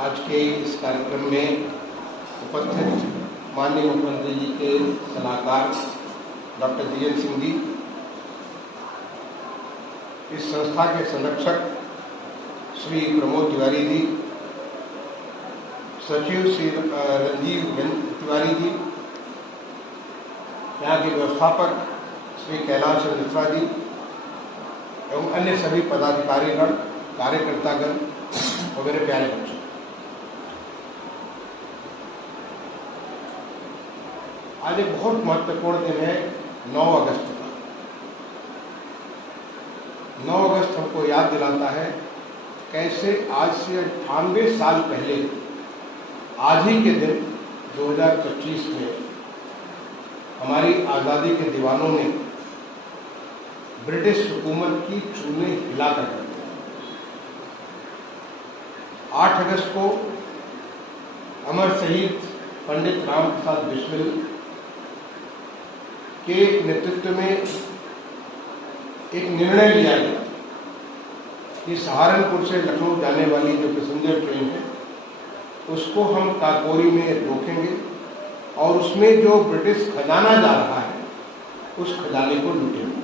आज के इस कार्यक्रम में उपस्थित माननीय मुख्यमंत्री जी के सलाहकार डॉक्टर जीएन सिंह जी, इस संस्था के संरक्षक श्री प्रमोद तिवारी जी, सचिव श्री रंजीव तिवारी जी, यहाँ के व्यवस्थापक श्री कैलाश मिश्रा जी एवं अन्य सभी पदाधिकारीगण, कार्यकर्तागण और मेरे प्यारे बच्चों, आज एक बहुत महत्वपूर्ण दिन है 9 अगस्त का। 9 अगस्त हमको याद दिलाता है कैसे आज से 98 साल पहले आज ही के दिन 2025 में हमारी आज़ादी के दीवानों ने ब्रिटिश हुकूमत की चूल्हे हिला कर रखी। 8 अगस्त को अमर शहीद पंडित राम प्रसाद बिस्मिल के नेतृत्व में एक निर्णय लिया गया कि सहारनपुर से लखनऊ जाने वाली जो पैसेंजर ट्रेन है उसको हम काकोरी में रोकेंगे और उसमें जो ब्रिटिश खजाना जा रहा है उस खजाने को लूटेंगे,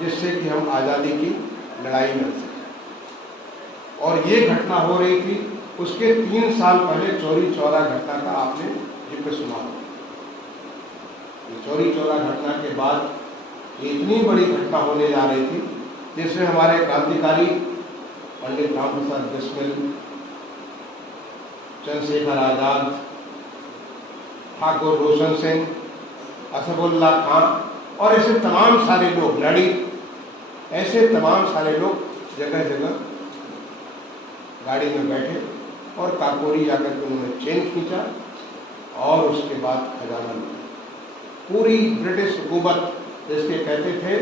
जिससे कि हम आज़ादी की लड़ाई लड़ सकें। और ये घटना हो रही थी, उसके 3 साल पहले चौरी चौरा घटना का आपने जिक्र सुना होगा। चौरी चौरा घटना के बाद इतनी बड़ी घटना होने जा रही थी जिसमें हमारे क्रांतिकारी पंडित राम प्रसाद बिस्मिल, चंद्रशेखर आजाद, ठाकुर रोशन सिंह, असफुल्ला खां और ऐसे तमाम सारे लोग, लड़ी, ऐसे तमाम सारे लोग जगह जगह गाड़ी में बैठे और काकोरी जाकर के उन्होंने चेन खींचा और उसके बाद खजाना लूटा। पूरी ब्रिटिश हुकूमत जिसके कहते थे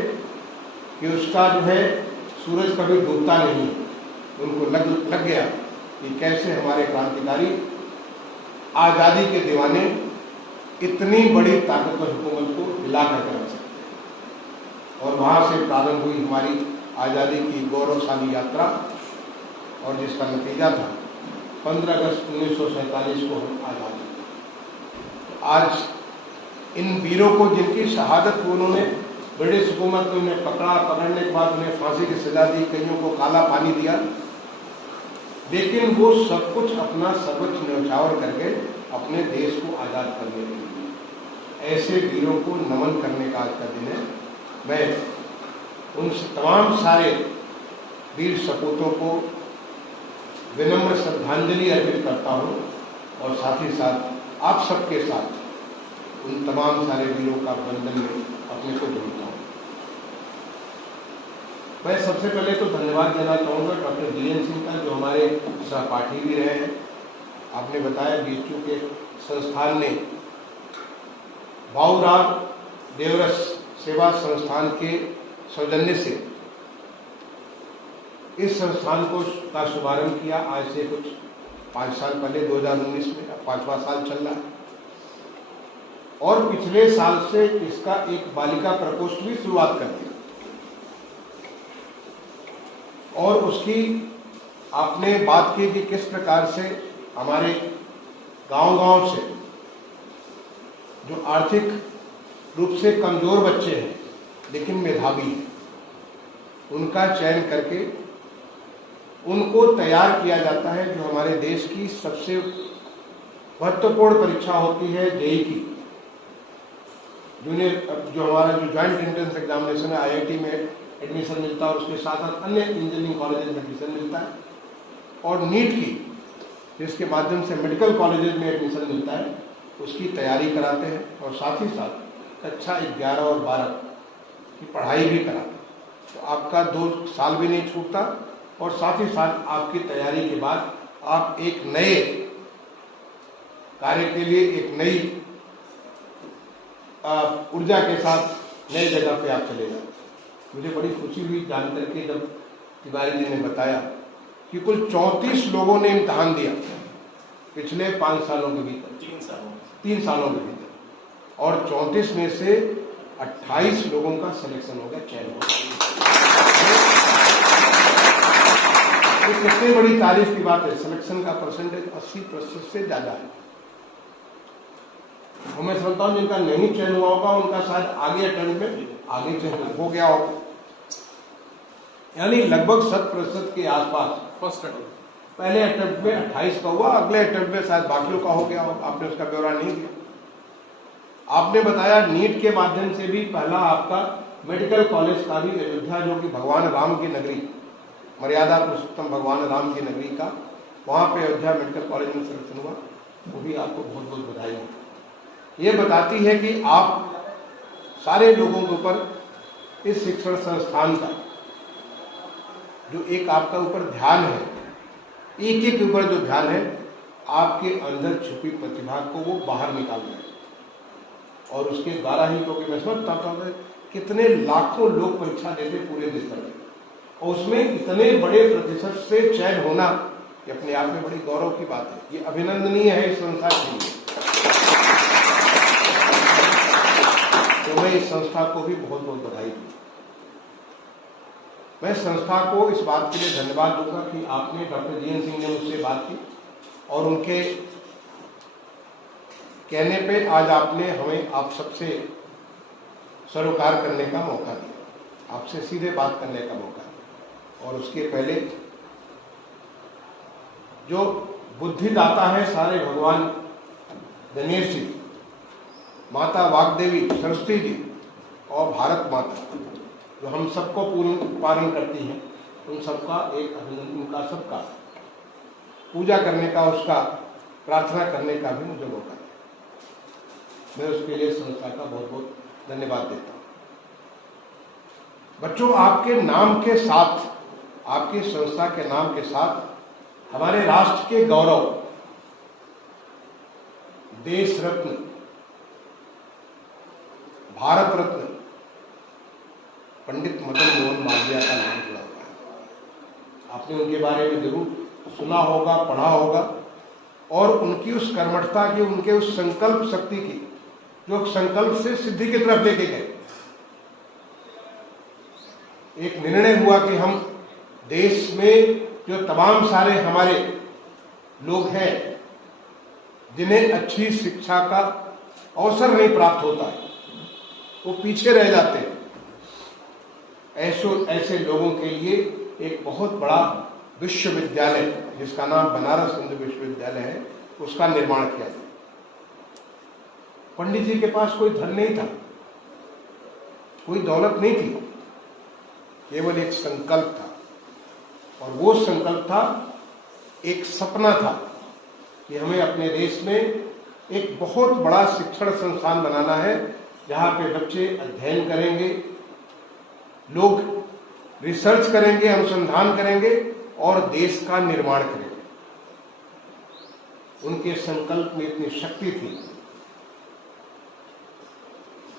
कि उसका जो है सूरज कभी डूबता नहीं, उनको लग गया कि कैसे हमारे क्रांतिकारी आज़ादी के दीवाने इतनी बड़ी ताकतवर हुकूमत को हिला कर रख सकते हैं। और वहाँ से प्रारंभ हुई हमारी आज़ादी की गौरवशाली यात्रा और जिसका नतीजा था 15 अगस्त 1947 को हम आज़ाद हुए। आज इन वीरों को, जिनकी शहादत को उन्होंने, ब्रिटिश हुकूमत ने उन्हें पकड़ने के बाद उन्हें फांसी की सजा दी, कईयों को काला पानी दिया, लेकिन वो सब कुछ अपना सर्वोच्च न्यौछावर करके अपने देश को आज़ाद करने के लिए, ऐसे वीरों को नमन करने का आज का दिन है। मैं उन तमाम सारे वीर सपूतों को विनम्र श्रद्धांजलि अर्पित करता हूँ और साथ ही साथ आप सबके साथ उन तमाम सारे वीरों का बंधन में अपने को जोड़ता हूँ। मैं सबसे पहले तो धन्यवाद देना चाहूँगा डॉक्टर जीएन सिंह का, जो हमारे सहपाठी भी रहे हैं। आपने बताया बीएचयू के संस्थान ने भाऊराव देवरस सेवा संस्थान के सौजन्य से इस संस्थान का शुभारंभ किया। आज से कुछ 5 साल पहले 2019 में, अब 5वां साल चल रहा है और पिछले साल से इसका एक बालिका प्रकोष्ठ भी शुरुआत कर दिया। और उसकी आपने बात की कि किस प्रकार से हमारे गांव-गांव से जो आर्थिक रूप से कमजोर बच्चे हैं लेकिन मेधावी हैं, उनका चयन करके उनको तैयार किया जाता है। जो हमारे देश की सबसे महत्वपूर्ण परीक्षा होती है जेईई की, जूनियर, जो हमारा जो ज्वाइंट एंट्रेंस एग्जामिनेशन है, आईआईटी में एडमिशन मिलता है और उसके साथ साथ अन्य इंजीनियरिंग कॉलेज में एडमिशन मिलता है, और नीट की, जिसके माध्यम से मेडिकल कॉलेजेस में एडमिशन मिलता है, उसकी तैयारी कराते हैं और साथ ही साथ कक्षा 11 और 12 की पढ़ाई भी कराते हैं। तो आपका 2 साल भी नहीं छूटता और साथ ही साथ आपकी तैयारी के बाद आप एक नए कार्य के लिए, एक नई ऊर्जा के साथ नए जगह पे आप चले जाते। मुझे बड़ी खुशी हुई जान करके जब तिवारी जी ने बताया कि कुल 34 लोगों ने इम्तहान दिया पिछले 5 सालों के भीतर, 3 सालों के भीतर, और 34 में से 28 लोगों का सिलेक्शन हो गया, चयन हो गया। ये कितनी बड़ी तारीफ की बात है। सिलेक्शन का परसेंटेज 80% से ज्यादा है। और मैं समझता हूँ जिनका नहीं चयन हुआ होगा उनका शायद आगे अटेम्प्ट में आगे चयन हो गया होगा, यानी लगभग 100% के आसपास फर्स्ट अटेम्प्ट। पहले अटेम्प्ट में 28 का हुआ, अगले अटेम्प्ट में शायद बाकियों का हो गया होगा। आपने उसका ब्यौरा नहीं दिया। आपने बताया नीट के माध्यम से भी पहला आपका मेडिकल कॉलेज का भी अयोध्या, जो कि भगवान राम की नगरी, मर्यादा पुरुषोत्तम भगवान राम की नगरी का, वहां पे अयोध्या मेडिकल कॉलेज में सिलेक्शन हुआ, वो भी आपको बहुत बहुत बधाई हो। ये बताती है कि आप सारे लोगों के ऊपर इस शिक्षण संस्थान का जो एक आपका ऊपर ध्यान है, एक एक के ऊपर जो ध्यान है, आपके अंदर छुपी प्रतिभा को वो बाहर निकाल रहे हैं। और उसके द्वारा ही, क्योंकि मैं समझता हूँ कितने लाखों लोग परीक्षा देते पूरे देश में, और उसमें इतने बड़े प्रतिशत से चयन होना, ये अपने आप में बड़ी गौरव की बात है। ये अभिनंदनीय है इस संस्था के लिए। तो मैं इस संस्था को भी बहुत बहुत बधाई दूँ। मैं संस्था को इस बात के लिए धन्यवाद दूंगा कि आपने, डॉक्टर जीएन सिंह ने मुझसे बात की और उनके कहने पे आज आपने हमें आप सबसे सरोकार करने का मौका दिया, आपसे सीधे बात करने का मौका दिया। और उसके पहले जो बुद्धिदाता है सारे भगवान गणेश जी, माता वाग्देवी सरस्वती जी और भारत माता, जो हम सबको पालन करती हैं, उन सबका एक अभिनंदन, उनका सबका पूजा करने का, उसका प्रार्थना करने का भी मुझे मौका दिया। मैं उसके लिए संस्था का बहुत बहुत धन्यवाद देता हूँ। बच्चों, आपके नाम के साथ, आपकी संस्था के नाम के साथ हमारे राष्ट्र के गौरव, देश रत्न, भारत रत्न पंडित मदन मोहन मालवीय का नाम जुड़ा हुआ है। आपने उनके बारे में जरूर सुना होगा, पढ़ा होगा, और उनकी उस कर्मठता की, उनके उस संकल्प शक्ति की, जो संकल्प से सिद्धि की तरफ लेके गए। एक निर्णय हुआ कि हम देश में जो तमाम सारे हमारे लोग हैं जिन्हें अच्छी शिक्षा का अवसर नहीं प्राप्त होता है, वो पीछे रह जाते हैं, ऐसे लोगों के लिए एक बहुत बड़ा विश्वविद्यालय, जिसका नाम बनारस हिंदू विश्वविद्यालय है, उसका निर्माण किया जाए। पंडित जी के पास कोई धन नहीं था, कोई दौलत नहीं थी, केवल एक संकल्प था। और वो संकल्प था, एक सपना था कि हमें अपने देश में एक बहुत बड़ा शिक्षण संस्थान बनाना है, जहां पे बच्चे अध्ययन करेंगे, लोग रिसर्च करेंगे, अनुसंधान करेंगे और देश का निर्माण करेंगे। उनके संकल्प में इतनी शक्ति थी।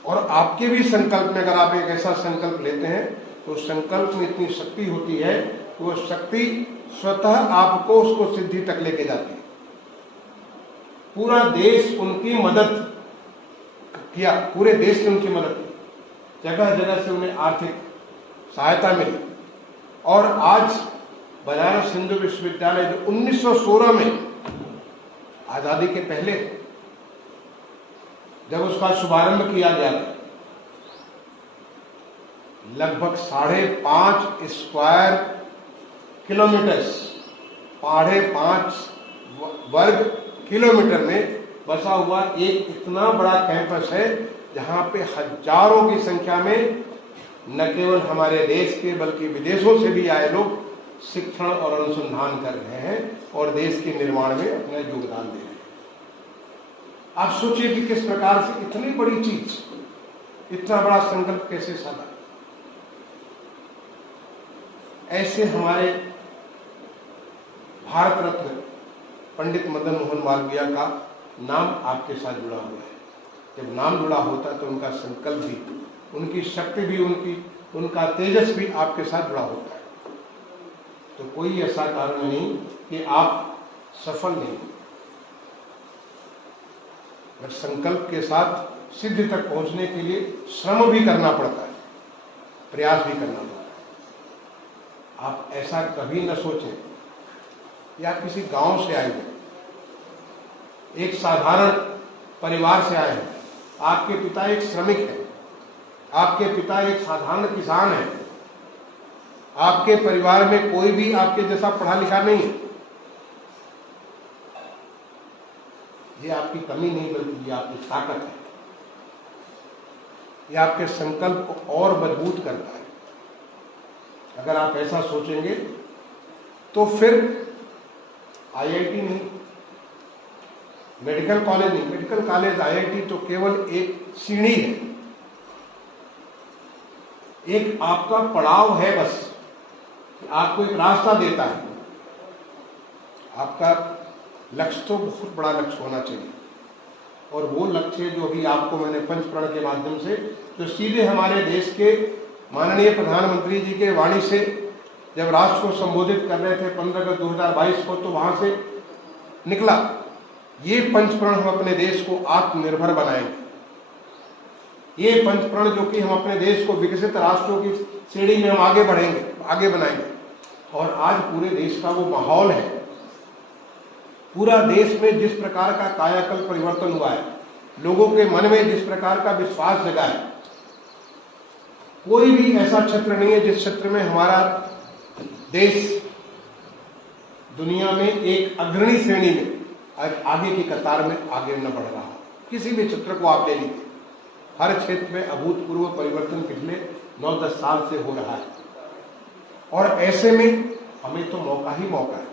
और आपके भी संकल्प में, अगर आप एक ऐसा संकल्प लेते हैं, तो संकल्प में इतनी शक्ति होती है कि वो शक्ति स्वतः आपको उसको सिद्धि तक लेके जाती है। पूरा देश उनकी मदद किया, पूरे देश ने उनकी मदद की, जगह जगह से उन्हें आर्थिक सहायता मिली। और आज बनारस हिंदू विश्वविद्यालय, जो 1916 में, आजादी के पहले जब उसका शुभारंभ किया गया था, लगभग 5.5 स्क्वायर किलोमीटर, 5.5 वर्ग किलोमीटर में बसा हुआ एक इतना बड़ा कैंपस है, जहां पे हजारों की संख्या में न केवल हमारे देश के बल्कि विदेशों से भी आए लोग शिक्षण और अनुसंधान कर रहे हैं और देश के निर्माण में अपना योगदान दे रहे हैं। आप सोचिए कि किस प्रकार से इतनी बड़ी चीज, इतना बड़ा संकल्प कैसे साधा। ऐसे हमारे भारत रत्न पंडित मदन मोहन मालवीय का नाम आपके साथ जुड़ा हुआ है। जब नाम जुड़ा होता है तो उनका संकल्प भी, उनकी शक्ति भी, उनका तेजस भी आपके साथ जुड़ा होता है। तो कोई ऐसा कारण नहीं कि आप सफल नहीं, बट संकल्प के साथ सिद्धि तक पहुंचने के लिए श्रम भी करना पड़ता है, प्रयास भी करना पड़ता है। आप ऐसा कभी न सोचें या किसी गांव से आए हो, एक साधारण परिवार से आए हैं, आपके पिता एक श्रमिक है, आपके पिता एक साधारण किसान है, आपके परिवार में कोई भी आपके जैसा पढ़ा लिखा नहीं है, ये आपकी कमी नहीं बल्कि ये आपकी ताकत है। ये आपके संकल्प को और मजबूत करता है। अगर आप ऐसा सोचेंगे तो फिर आईआईटी नहीं, मेडिकल कॉलेज नहीं, मेडिकल कॉलेज आईआईटी तो केवल एक सीढ़ी है, एक आपका पड़ाव है, बस आपको एक रास्ता देता है। आपका लक्ष्य तो बहुत बड़ा लक्ष्य होना चाहिए, और वो लक्ष्य जो अभी आपको मैंने पंचप्रण के माध्यम से, जो सीधे हमारे देश के माननीय प्रधानमंत्री जी के वाणी से जब राष्ट्र को संबोधित कर रहे थे 15 अगस्त 2022 को, तो वहां से निकला, ये पंचप्रण हम अपने देश को आत्मनिर्भर बनाएंगे। ये पंचप्रण जो कि हम अपने देश को विकसित राष्ट्रों की श्रेणी में हम आगे बढ़ेंगे, आगे बनाएंगे। और आज पूरे देश का वो माहौल है, पूरा देश में जिस प्रकार का कायाकल्प परिवर्तन हुआ है, लोगों के मन में जिस प्रकार का विश्वास जगा है, कोई भी ऐसा क्षेत्र नहीं है जिस क्षेत्र में हमारा देश दुनिया में एक अग्रणी श्रेणी में आगे की कतार में आगे न बढ़ रहा। किसी भी क्षेत्र को आप ले लीजिए, हर क्षेत्र में अभूतपूर्व परिवर्तन पिछले 9-10 साल से हो रहा है, और ऐसे में हमें तो मौका ही मौका है।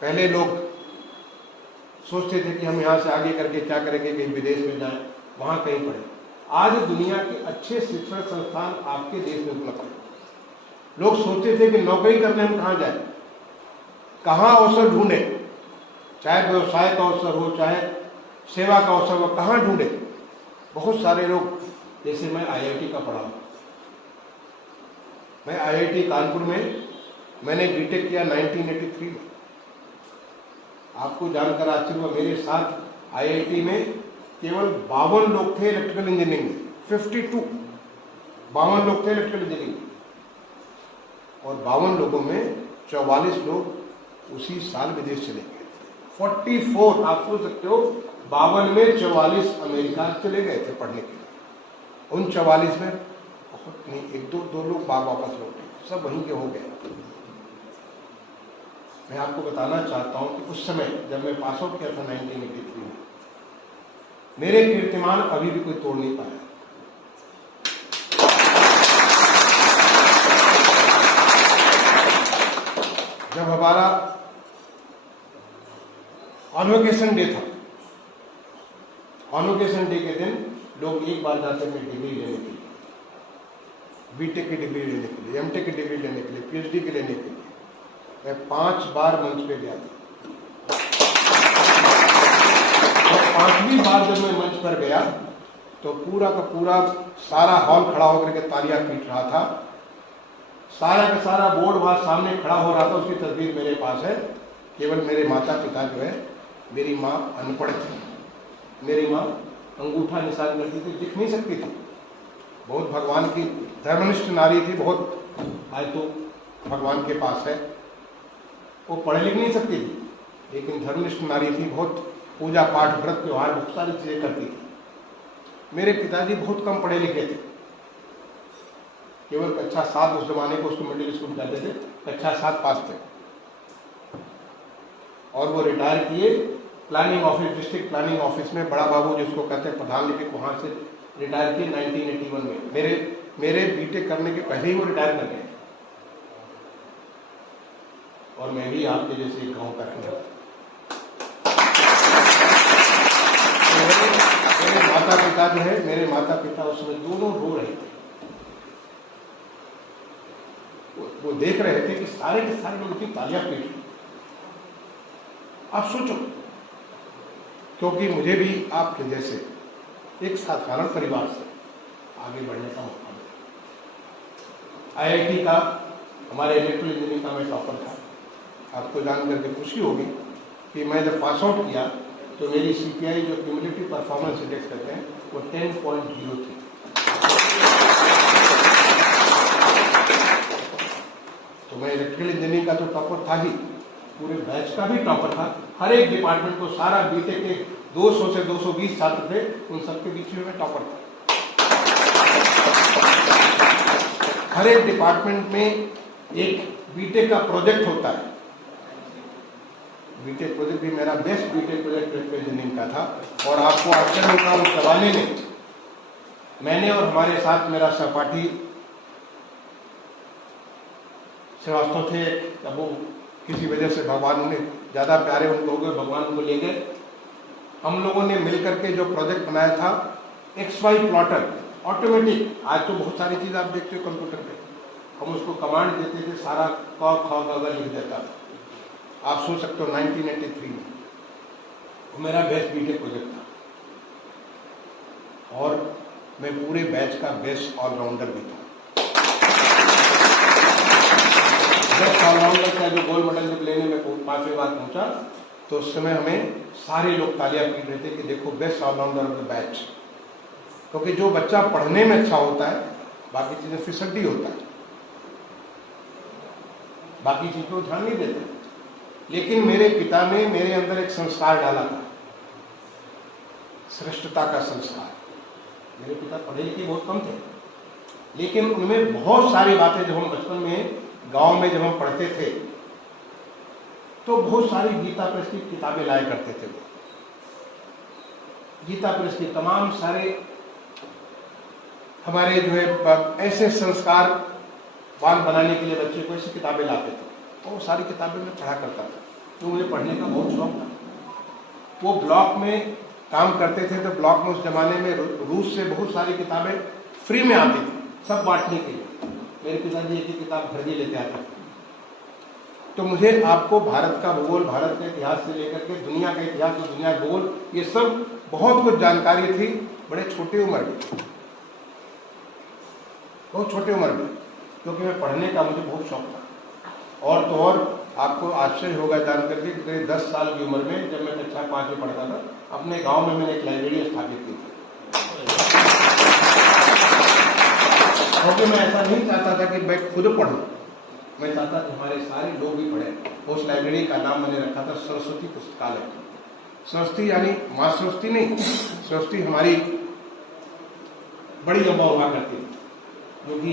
पहले लोग सोचते थे कि हम यहां से आगे करके क्या करेंगे, कहीं विदेश में जाएं, वहां कहीं पढ़े। आज दुनिया के अच्छे शिक्षण संस्थान आपके देश में उपलब्ध है। लोग सोचते थे कि नौकरी करने हम कहां जाए, कहां अवसर ढूंढे, चाहे व्यवसाय का अवसर हो, चाहे सेवा का अवसर हो, कहां ढूंढे। बहुत सारे लोग, जैसे मैं आईआईटी का पढ़ा हूं, मैं आईआईटी कानपुर में मैंने बीटेक किया 1983 में। आपको जानकर आश्चर्य हुआ, मेरे साथ आईआईटी में केवल 52 लोग थे इलेक्ट्रिकल इंजीनियरिंग में, 52 लोग थे इलेक्ट्रिकल इंजीनियरिंग में, और 52 लोगों में 44 लोग उसी साल विदेश चले गए थे। 44, आप सोच सकते हो, 52 में 44 अमेरिका चले गए थे पढ़ने के लिए। उन 44 में बहुत नहीं, 1-2 लोग वापस लौटे, सब वहीं के हो गए। मैं आपको बताना चाहता हूं कि उस समय जब मैं पास आउट किया था 1983 में, मेरे कीर्तिमान अभी भी कोई तोड़ नहीं पाया। जब हमारा कॉन्वोकेशन डे था, कॉन्वोकेशन डे के दिन लोग एक बार जाते थे डिग्री लेने के लिए, बीटेक की डिग्री लेने के लिए, एमटेक की डिग्री लेने के लिए, पीएचडी के लेने के लिए। मैं 5 बार मंच पे गया था, और 5वीं बार जब मैं मंच पर गया तो पूरा का पूरा सारा हॉल खड़ा होकर के तालियां पीट रहा था। सारा का सारा बोर्ड वहां सामने खड़ा हो रहा था, उसकी तस्वीर मेरे पास है। केवल मेरे माता पिता जो है, मेरी माँ अनपढ़ थी, मेरी माँ अंगूठा निशान करती थी, दिख नहीं सकती थी। बहुत भगवान की धर्मनिष्ठ नारी थी, बहुत आज तो भगवान के पास है। वो पढ़ लिख नहीं सकती थी, लेकिन धर्मनिष्ठ नारी थी, बहुत पूजा पाठ व्रत त्योहार बहुत सारी चीजें करती थी। मेरे पिताजी बहुत कम पढ़े लिखे थे, केवल कक्षा 7, उस जमाने को उसको मिडिल स्कूल कहते थे, कक्षा 7 पास थे। और वो रिटायर किए planning office, district planning office में, बड़ा बाबू जिसको कहते हैं प्रधान लिपिक, वहां से रिटायर किए 1981 में। मेरे बीटेक करने के पहले ही वो रिटायर कर गए, और मैं भी आपके जैसे एक गांव का रहने वाला। मेरे माता पिता जो है, मेरे माता पिता उसमें दोनों रो रहे थे। वो देख रहे थे कि सारे के सारे लोग की तालियां पीट रहे। आप सोचो, क्योंकि मुझे भी आपके जैसे एक साधारण परिवार से आगे बढ़ने का मौका मिला। आईआईटी का, हमारे इलेक्ट्रिकल इंजीनियरिंग का मैं टॉपर था। आपको जान करके खुशी होगी कि मैं जब पास आउट किया तो मेरी सीपीआई, जो क्यूमुलेटिव परफॉर्मेंस इंडेक्स कहते हैं, वो 10.0 थी। तो मैं इलेक्ट्रिकल इंजीनियरिंग का तो टॉपर था ही, पूरे बैच का भी टॉपर था। हर एक डिपार्टमेंट को, सारा बीटेक के 200 से 220 छात्र थे, उन सबके बीच में मैं टॉपर था। हर एक डिपार्टमेंट में एक बीटेक का प्रोजेक्ट होता है। बीटेक प्रोजेक्ट भी मेरा बेस्ट बीटेक प्रोजेक्ट इंजीनियरिंग का था। और आपको आश्चर्य होगा, उस जमाने में मैंने और हमारे साथ मेरा सहपाठी श्रीवास्तव थे, तब वो किसी वजह से भगवान उन्हें ज़्यादा प्यारे उनको हो गए, भगवान उनको ले गए। हम लोगों ने मिलकर के जो प्रोजेक्ट बनाया था, XY प्लॉटर ऑटोमेटिक। आज तो बहुत सारी चीज़ आप देखते हो कंप्यूटर पे, हम उसको कमांड देते थे, सारा क ख ग लिख देता था। आप सोच सकते हो 1983 में वो मेरा बेस्ट बीटेक प्रोजेक्ट था। और मैं पूरे बैच का बेस्ट ऑलराउंडर भी था। बेस्ट ऑलराउंडर का जो गोल्ड मेडल जब लेने में 5वीं बार पहुंचा, तो उस समय हमें सारे लोग तालियां पीट रहे थे कि देखो best allrounder of the batch. क्योंकि जो बच्चा पढ़ने में अच्छा होता है, बाकी चीजें फिसड्डी होता है, बाकी चीज को ध्यान नहीं देते। लेकिन मेरे पिता ने मेरे अंदर एक संस्कार डाला था, श्रेष्ठता का संस्कार। मेरे पिता पढ़े लिखे बहुत कम थे, लेकिन उनमें बहुत सारी बातें, जब हम बचपन में गांव में जब हम पढ़ते थे, तो बहुत सारी गीता प्रेस की किताबें लाया करते थे। वो गीता प्रेस के तमाम सारे हमारे जो है ऐसे संस्कारवान बनाने के लिए बच्चे को ऐसी किताबें लाते थे, और वो सारी किताबें मैं पढ़ा करता था। तो मुझे पढ़ने का बहुत शौक था। वो ब्लॉक में काम करते थे, तो ब्लॉक में उस जमाने में रूस से बहुत सारी किताबें फ्री में आती थी, सब बांटने के लिए। मेरे पिताजी एक ही किताब खरीद लेते आते। तो मुझे आपको भारत का भूगोल, भारत के इतिहास से लेकर के दुनिया का इतिहास और दुनिया का भूगोल, ये सब बहुत कुछ जानकारी थी बड़े छोटी उम्र में, बहुत छोटी उम्र में, क्योंकि मैं पढ़ने का मुझे बहुत शौक था। और तो और आपको आश्चर्य होगा जान करके कि करीब 10 साल की उम्र में, जब मैं कक्षा 5 में पढ़ता था, अपने गांव में मैंने एक लाइब्रेरी स्थापित की थी। क्योंकि मैं ऐसा नहीं चाहता था कि मैं खुद पढ़ूं, मैं चाहता था हमारे सारे लोग भी पढ़ें। उस लाइब्रेरी का नाम मैंने रखा था सरस्वती पुस्तकालय। सरस्वती यानी माँ सरस्वती नहीं, सरस्वती हमारी बड़ी अम्मा हुआ करती थी, जो कि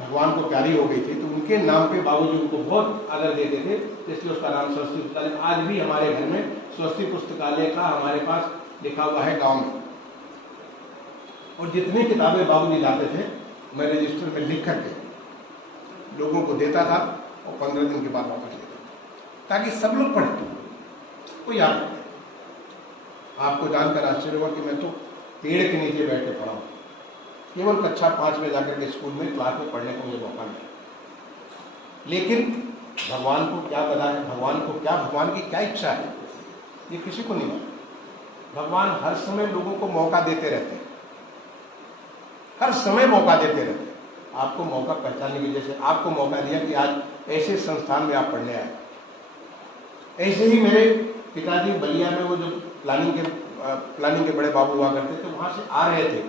भगवान को प्यारी हो गई थी, तो उनके नाम पे बाबूजी उनको बहुत आदर देते थे, इसलिए उसका नाम सरस्वती पुस्तकालय। आज भी हमारे घर में सरस्वती पुस्तकालय का हमारे पास लिखा हुआ है गांव में। और जितनी किताबें बाबूजी लाते थे, मैं रजिस्टर में लिख करके लोगों को देता था, और 15 दिन के बाद वापस देता था, ताकि सब लोग पढ़ें, को याद रखें। आपको जानकर आश्चर्य हुआ कि मैं तो पेड़ के नीचे बैठ के पढ़ा हूं। केवल कक्षा 5 में जाकर के स्कूल में क्लास में पढ़ने का मुझे मौका मिला। लेकिन भगवान को क्या पता है, भगवान को क्या, भगवान की क्या इच्छा है, ये किसी को नहीं मालूम। भगवान हर समय लोगों को मौका देते रहते हैं, हर समय मौका देते रहते हैं। आपको मौका पहचानने की, जैसे आपको मौका दिया कि आज ऐसे संस्थान में आप पढ़ने आए। ऐसे ही मेरे पिताजी बलिया में, वो जो प्लानिंग के बड़े बाबू हुआ करते थे, वहां से आ रहे थे,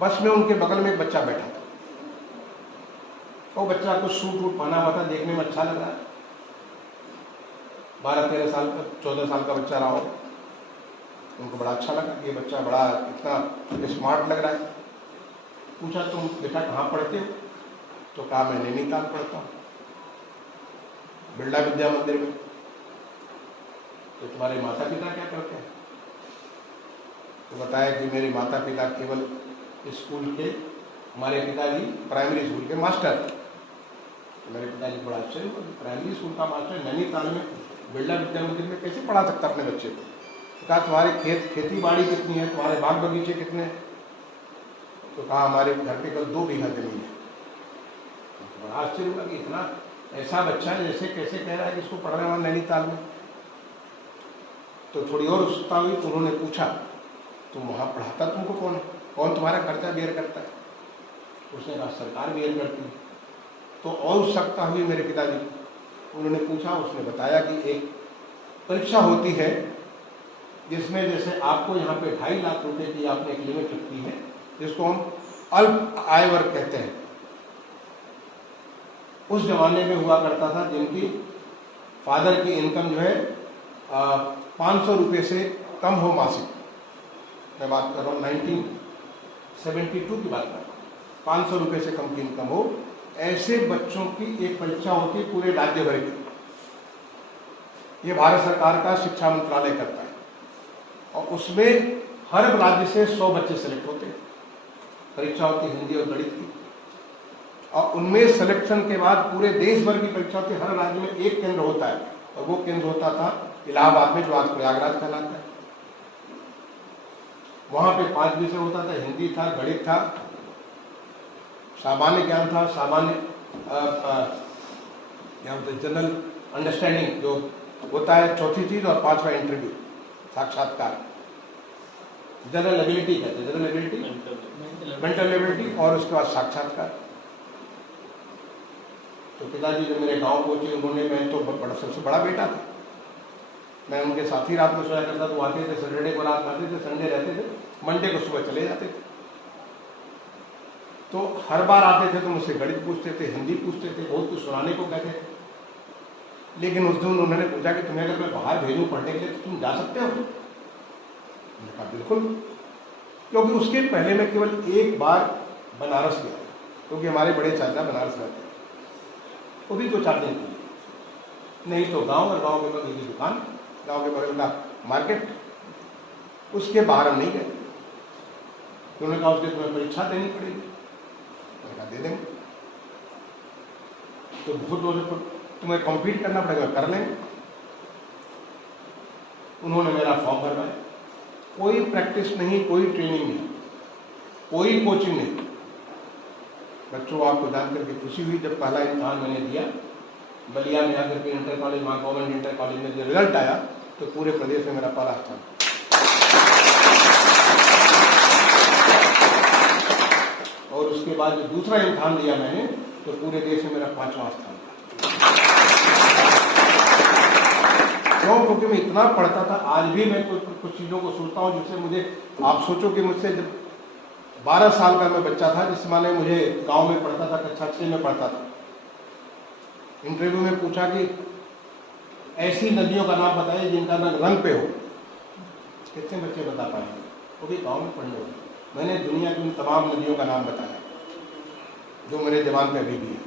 बस में उनके बगल में एक बच्चा बैठा था। वो बच्चा कुछ सूट वूट पहना हुआ था, देखने में अच्छा लग रहा है, 12-13 साल का, 14 साल का बच्चा रहा हो। उनको बड़ा अच्छा लगा कि ये बच्चा बड़ा इतना स्मार्ट लग रहा है। पूछा, तुम बेटा कहाँ पढ़ते हो? तो कहा, मैं नैनीताल पढ़ता हूँ, बिरला विद्या मंदिर में। तो तुम्हारे माता पिता क्या करते हैं? तो बताया कि मेरे माता पिता केवल स्कूल के, हमारे पिताजी प्राइमरी स्कूल के मास्टर। तो मेरे पिताजी बड़ा आश्चर्य हुआ, प्राइमरी स्कूल का मास्टर नैनीताल में बिरला विद्या मंदिर में कैसे पढ़ा सकता अपने बच्चे को? तो कहा, तुम्हारे खेती बाड़ी कितनी है, तुम्हारे बाग बगीचे कितने हैं? तो कहा, हमारे घर पे कल 2 बीघा जमीन है। तो बड़ा आश्चर्य हुआ कि इतना ऐसा बच्चा है, जैसे कैसे कह रहा है कि इसको पढ़ने वाला नैनीताल में। तो थोड़ी और उत्सुकता हुई, तो उन्होंने पूछा, तुम वहाँ पढ़ाता तुमको कौन है, कौन तुम्हारा खर्चा बेयर करता है? उसने कहा, सरकार बेयर करती है। तो और उत्सुकता हुई मेरे पिताजी को। उन्होंने पूछा, उसने बताया कि एक परीक्षा होती है जिसमें जैसे आपको यहाँ पे 2.5 लाख रुपए की आपने एक लिमिट रखती है, जिसको हम अल्प आय वर्ग कहते हैं। उस जमाने में हुआ करता था जिनकी फादर की इनकम जो है 500 रुपये से कम हो मासिक, मैं बात कर रहा हूँ 1972 की बात कर रहा हूँ, 500 रुपये से कम की इनकम हो, ऐसे बच्चों की एक परीक्षा होती है पूरे राज्य भर की। ये भारत सरकार का शिक्षा मंत्रालय करता है और उसमें हर राज्य से 100 बच्चे सेलेक्ट होते हैं। परीक्षा होती है हिंदी और गणित की, और उनमें सिलेक्शन के बाद पूरे देश भर की परीक्षा होती है। हर राज्य में एक केंद्र होता है और वो केंद्र होता था इलाहाबाद में, जो आज प्रयागराज कहलाता है। वहां पे 5 विषय होता था, हिंदी था, गणित था, सामान्य ज्ञान था, सामान्य क्या होता है जनरल अंडरस्टैंडिंग जो होता है चौथी चीज, और 5वां इंटरव्यू साक्षात्कार, जनरल एबिलिटी कहते हैं, जनरल एबिलिटी, मेंटल एबिलिटी, और उसके बाद साक्षात्कार। तो पिताजी जब मेरे गांव पहुंचे, उन्होंने, मैं तो बड़ा सबसे बड़ा बेटा था, मैं उनके साथ ही रात में सोया करता, तो आते थे सैटरडे को रात में आते थे, संडे रहते थे, मंडे को सुबह चले जाते थे। तो हर बार आते थे तो मुझसे गणित पूछते थे, हिंदी पूछते थे, बहुत कुछ सुनाने को कहते थे। लेकिन उस दिन उन्होंने पूछा कि तुम्हें अगर मैं बाहर भेजूं पढ़ने के लिए तो तुम जा सकते हो? मैंने कहा बिल्कुल, क्योंकि उसके पहले मैं केवल एक बार बनारस गया, क्योंकि हमारे बड़े चाचा बनारस रहते हैं, वो भी 2-4 दिन के, नहीं तो गांव, और गांव के बगल की दुकान, गांव के बगल का मार्केट, उसके बाहर हम नहीं गए। उन्होंने कहा उसके तुम्हें परीक्षा देनी पड़ेगी, मैंने कहा दे देंगे। तो बहुत लोगों तुम्हें कॉम्पीट करना पड़ेगा, कर लेंगे। उन्होंने मेरा फॉर्म भरवाया, कोई प्रैक्टिस नहीं, कोई ट्रेनिंग नहीं, कोई कोचिंग नहीं। बच्चों, आपको जानकर के खुशी हुई, जब पहला इम्तहान मैंने दिया बलिया में आकर के इंटर कॉलेज, वहाँ गवर्नमेंट इंटर कॉलेज में जब रिजल्ट आया तो पूरे प्रदेश में मेरा पहला स्थान, और उसके बाद जो दूसरा इम्तहान दिया मैंने तो पूरे देश में मेरा 5वां स्थान था। क्यों? क्योंकि मैं इतना पढ़ता था। आज भी मैं कुछ चीज़ों को सोचता हूँ जिससे मुझे, आप सोचो कि मुझसे जब 12 साल का मैं बच्चा था, जिस माने मुझे गांव में पढ़ता था, कक्षा 6 में पढ़ता था, इंटरव्यू में पूछा कि ऐसी नदियों का नाम बताइए जिनका रंग पे हो, कितने बच्चे बता पाएंगे? वो भी गांव में पढ़ने वाले। मैंने दुनिया की उन तमाम नदियों का नाम बताया जो मेरे दिमाग में अभी भी है।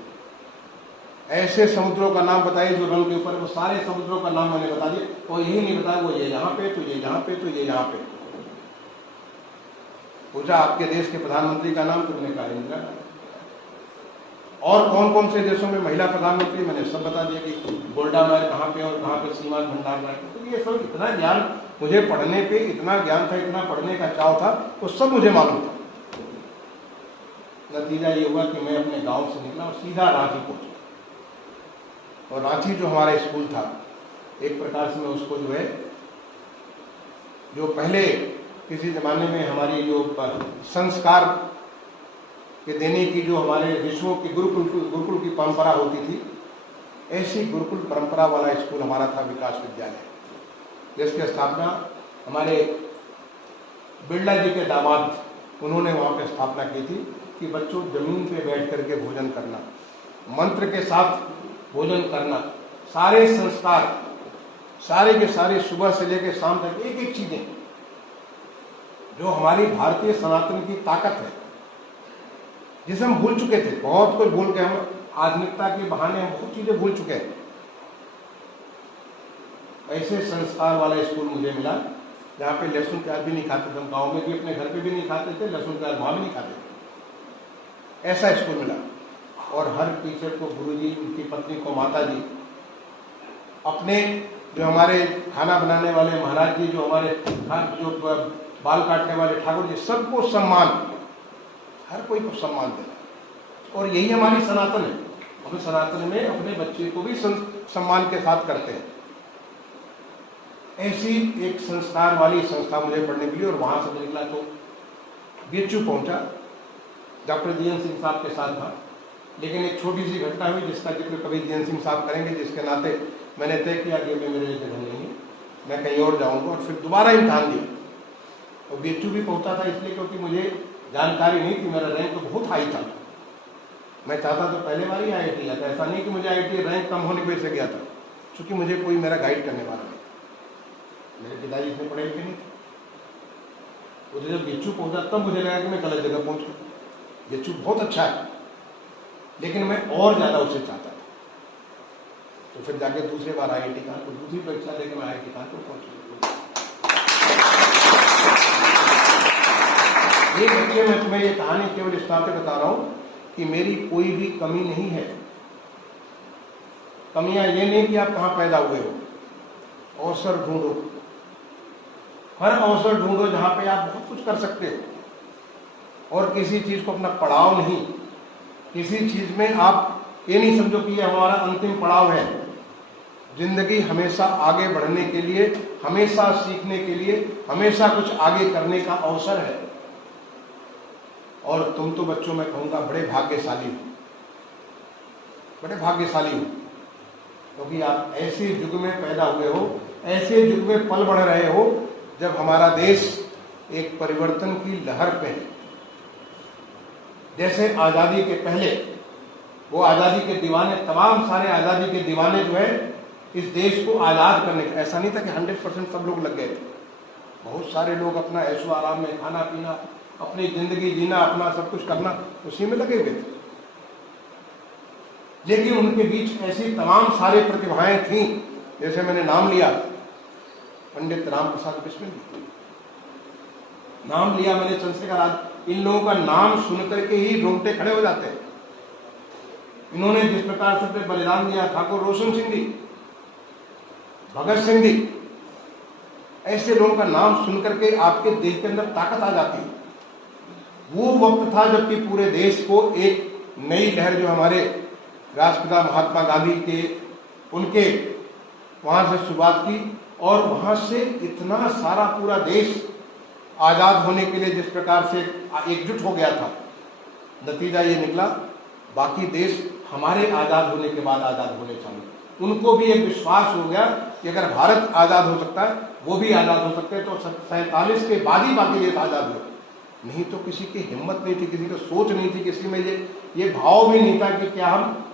ऐसे समुद्रों का नाम बताइए जो रंग के ऊपर, वो सारे समुद्रों का नाम मैंने बता दिया। और यही नहीं बताया वो ये यहाँ पे, तो ये यहाँ पे, तो ये यहाँ पे। पूछा आपके देश के प्रधानमंत्री का नाम, तुमने कहा इंदिरा। और कौन कौन से देशों में महिला प्रधानमंत्री, मैंने सब बता दिया कि गोल्डा मेयर कहाँ पे और कहाँ पे सीमा भंडार। तो ये सब इतना ज्ञान मुझे पढ़ने पे, इतना ज्ञान था, इतना पढ़ने का चाव था, वो सब मुझे मालूम था। नतीजा ये हुआ कि मैं अपने गांव से निकला और सीधा रांची पहुंचा। और रांची जो हमारा स्कूल था, एक प्रकार से मैं उसको जो है, जो पहले किसी जमाने में हमारी जो संस्कार के देने की जो हमारे ऋषियों की गुरुकुल की परंपरा होती थी, ऐसी गुरुकुल परंपरा वाला स्कूल हमारा था, विकास विद्यालय, जिसकी स्थापना हमारे बिरला जी के दामाद, उन्होंने वहाँ पे स्थापना की थी कि बच्चों जमीन पे बैठ करके भोजन करना, मंत्र के साथ भोजन करना, सारे संस्कार, सारे के सारे सुबह से लेकर शाम तक एक एक चीजें जो हमारी भारतीय सनातन की ताकत है, जिसे हम भूल चुके थे। बहुत कुछ भूल के, हम आधुनिकता के बहाने हम बहुत चीजें भूल चुके हैं। ऐसे संस्कार वाला स्कूल मुझे मिला जहाँ पे लहसुन प्याज भी नहीं खाते थे। हम गाँव में भी अपने घर पे भी नहीं खाते थे, लहसुन प्याज वहाँ भी नहीं खाते थे। ऐसा स्कूल मिला। और हर टीचर को गुरुजी, उनकी पत्नी को माताजी, अपने जो हमारे खाना बनाने वाले महाराज जी, जो हमारे जो बाल काटने वाले ठाकुर जी, सबको सम्मान, हर कोई को सम्मान देना। और यही हमारी सनातन है। हम सनातन में अपने बच्चे को भी सम्मान के साथ करते हैं। ऐसी एक संस्कार वाली संस्था मुझे पढ़ने के लिए, और वहां से निकला तो बीएचयू पहुंचा, डॉक्टर जीएन सिंह साहब के साथ था। लेकिन एक छोटी सी घटना हुई जिसका जिक्र कभी जीएन सिंह साहब करेंगे, जिसके नाते मैंने तय किया कि मैं मेरे लिए जगह नहीं है, मैं कहीं और जाऊंगा। और फिर दोबारा इम्तहान दिया और बीएचयू भी पहुंचा था, इसलिए क्योंकि मुझे जानकारी नहीं थी, मेरा रैंक तो बहुत हाई था। मैं चाहता तो पहले बार ही IIT आता, ऐसा नहीं कि मुझे IIT रैंक कम होने की वजह से गया था। क्योंकि मुझे कोई मेरा गाइड करने वाला नहीं। मेरे पिताजी इतने पढ़े लिखे नहीं थे। मुझे जब गिच्छू पहुंचा तब मुझे लगा कि मैं गलत जगह पहुंच गया। गिच्छू बहुत अच्छा है, लेकिन मैं और ज़्यादा उसे चाहता था। तो फिर जाके दूसरे बार IIT कानपुर दूसरी परीक्षा लेकर मैं IIT कानपुर पहुंच गया। ये बच्चे, मैं तुम्हें ये कहानी केवल इस बात पे बता रहा हूं कि मेरी कोई भी कमी नहीं है। कमियां ये नहीं कि आप कहां पैदा हुए हो, अवसर ढूंढो, हर अवसर ढूंढो जहां पे आप बहुत कुछ कर सकते हो। और किसी चीज को अपना पड़ाव नहीं, किसी चीज में आप ये नहीं समझो कि ये हमारा अंतिम पड़ाव है। जिंदगी हमेशा आगे बढ़ने के लिए, हमेशा सीखने के लिए, हमेशा कुछ आगे करने का अवसर है। और तुम तो बच्चों, मैं कहूंगा बड़े भाग्यशाली हो, बड़े भाग्यशाली हो, क्योंकि आप ऐसे युग में पैदा हुए हो, ऐसे युग में पल बढ़ रहे हो जब हमारा देश एक परिवर्तन की लहर पे है। जैसे आजादी के पहले वो आजादी के दीवाने, तमाम सारे आजादी के दीवाने जो है इस देश को आजाद करने का, ऐसा नहीं था कि 100% सब लोग लग गए थे। बहुत सारे लोग अपना ऐशो आराम में खाना पीना, अपनी जिंदगी जीना, अपना सब कुछ करना उसी में लगे हुए थे। लेकिन उनके बीच ऐसी तमाम सारी प्रतिभाएं थीं, जैसे मैंने नाम लिया पंडित राम प्रसाद बिस्मिल, नाम लिया मैंने चंद्रशेखर आजाद। इन लोगों का नाम सुनकर के ही रोंगटे खड़े हो जाते हैं। इन्होंने जिस प्रकार से अपने बलिदान दिया, ठाकुर रोशन सिंह जी, भगत सिंह जी, ऐसे लोगों का नाम सुनकर के आपके दिल के अंदर ताकत आ जाती है। वो वक्त था जबकि पूरे देश को एक नई लहर, जो हमारे राष्ट्रपिता महात्मा गांधी के, उनके वहां से शुरुआत की, और वहां से इतना सारा पूरा देश आजाद होने के लिए जिस प्रकार से एकजुट हो गया था, नतीजा ये निकला बाकी देश हमारे आजाद होने के बाद आजाद होने चाहिए। उनको भी एक विश्वास हो गया कि अगर भारत आजाद हो सकता है, वो भी आजाद हो सकते हैं। तो 47 के बाद ही बाकी देश आजाद हुए। नहीं तो किसी की हिम्मत नहीं थी, किसी को सोच नहीं थी, किसी में ये भाव भी नहीं था कि क्या हम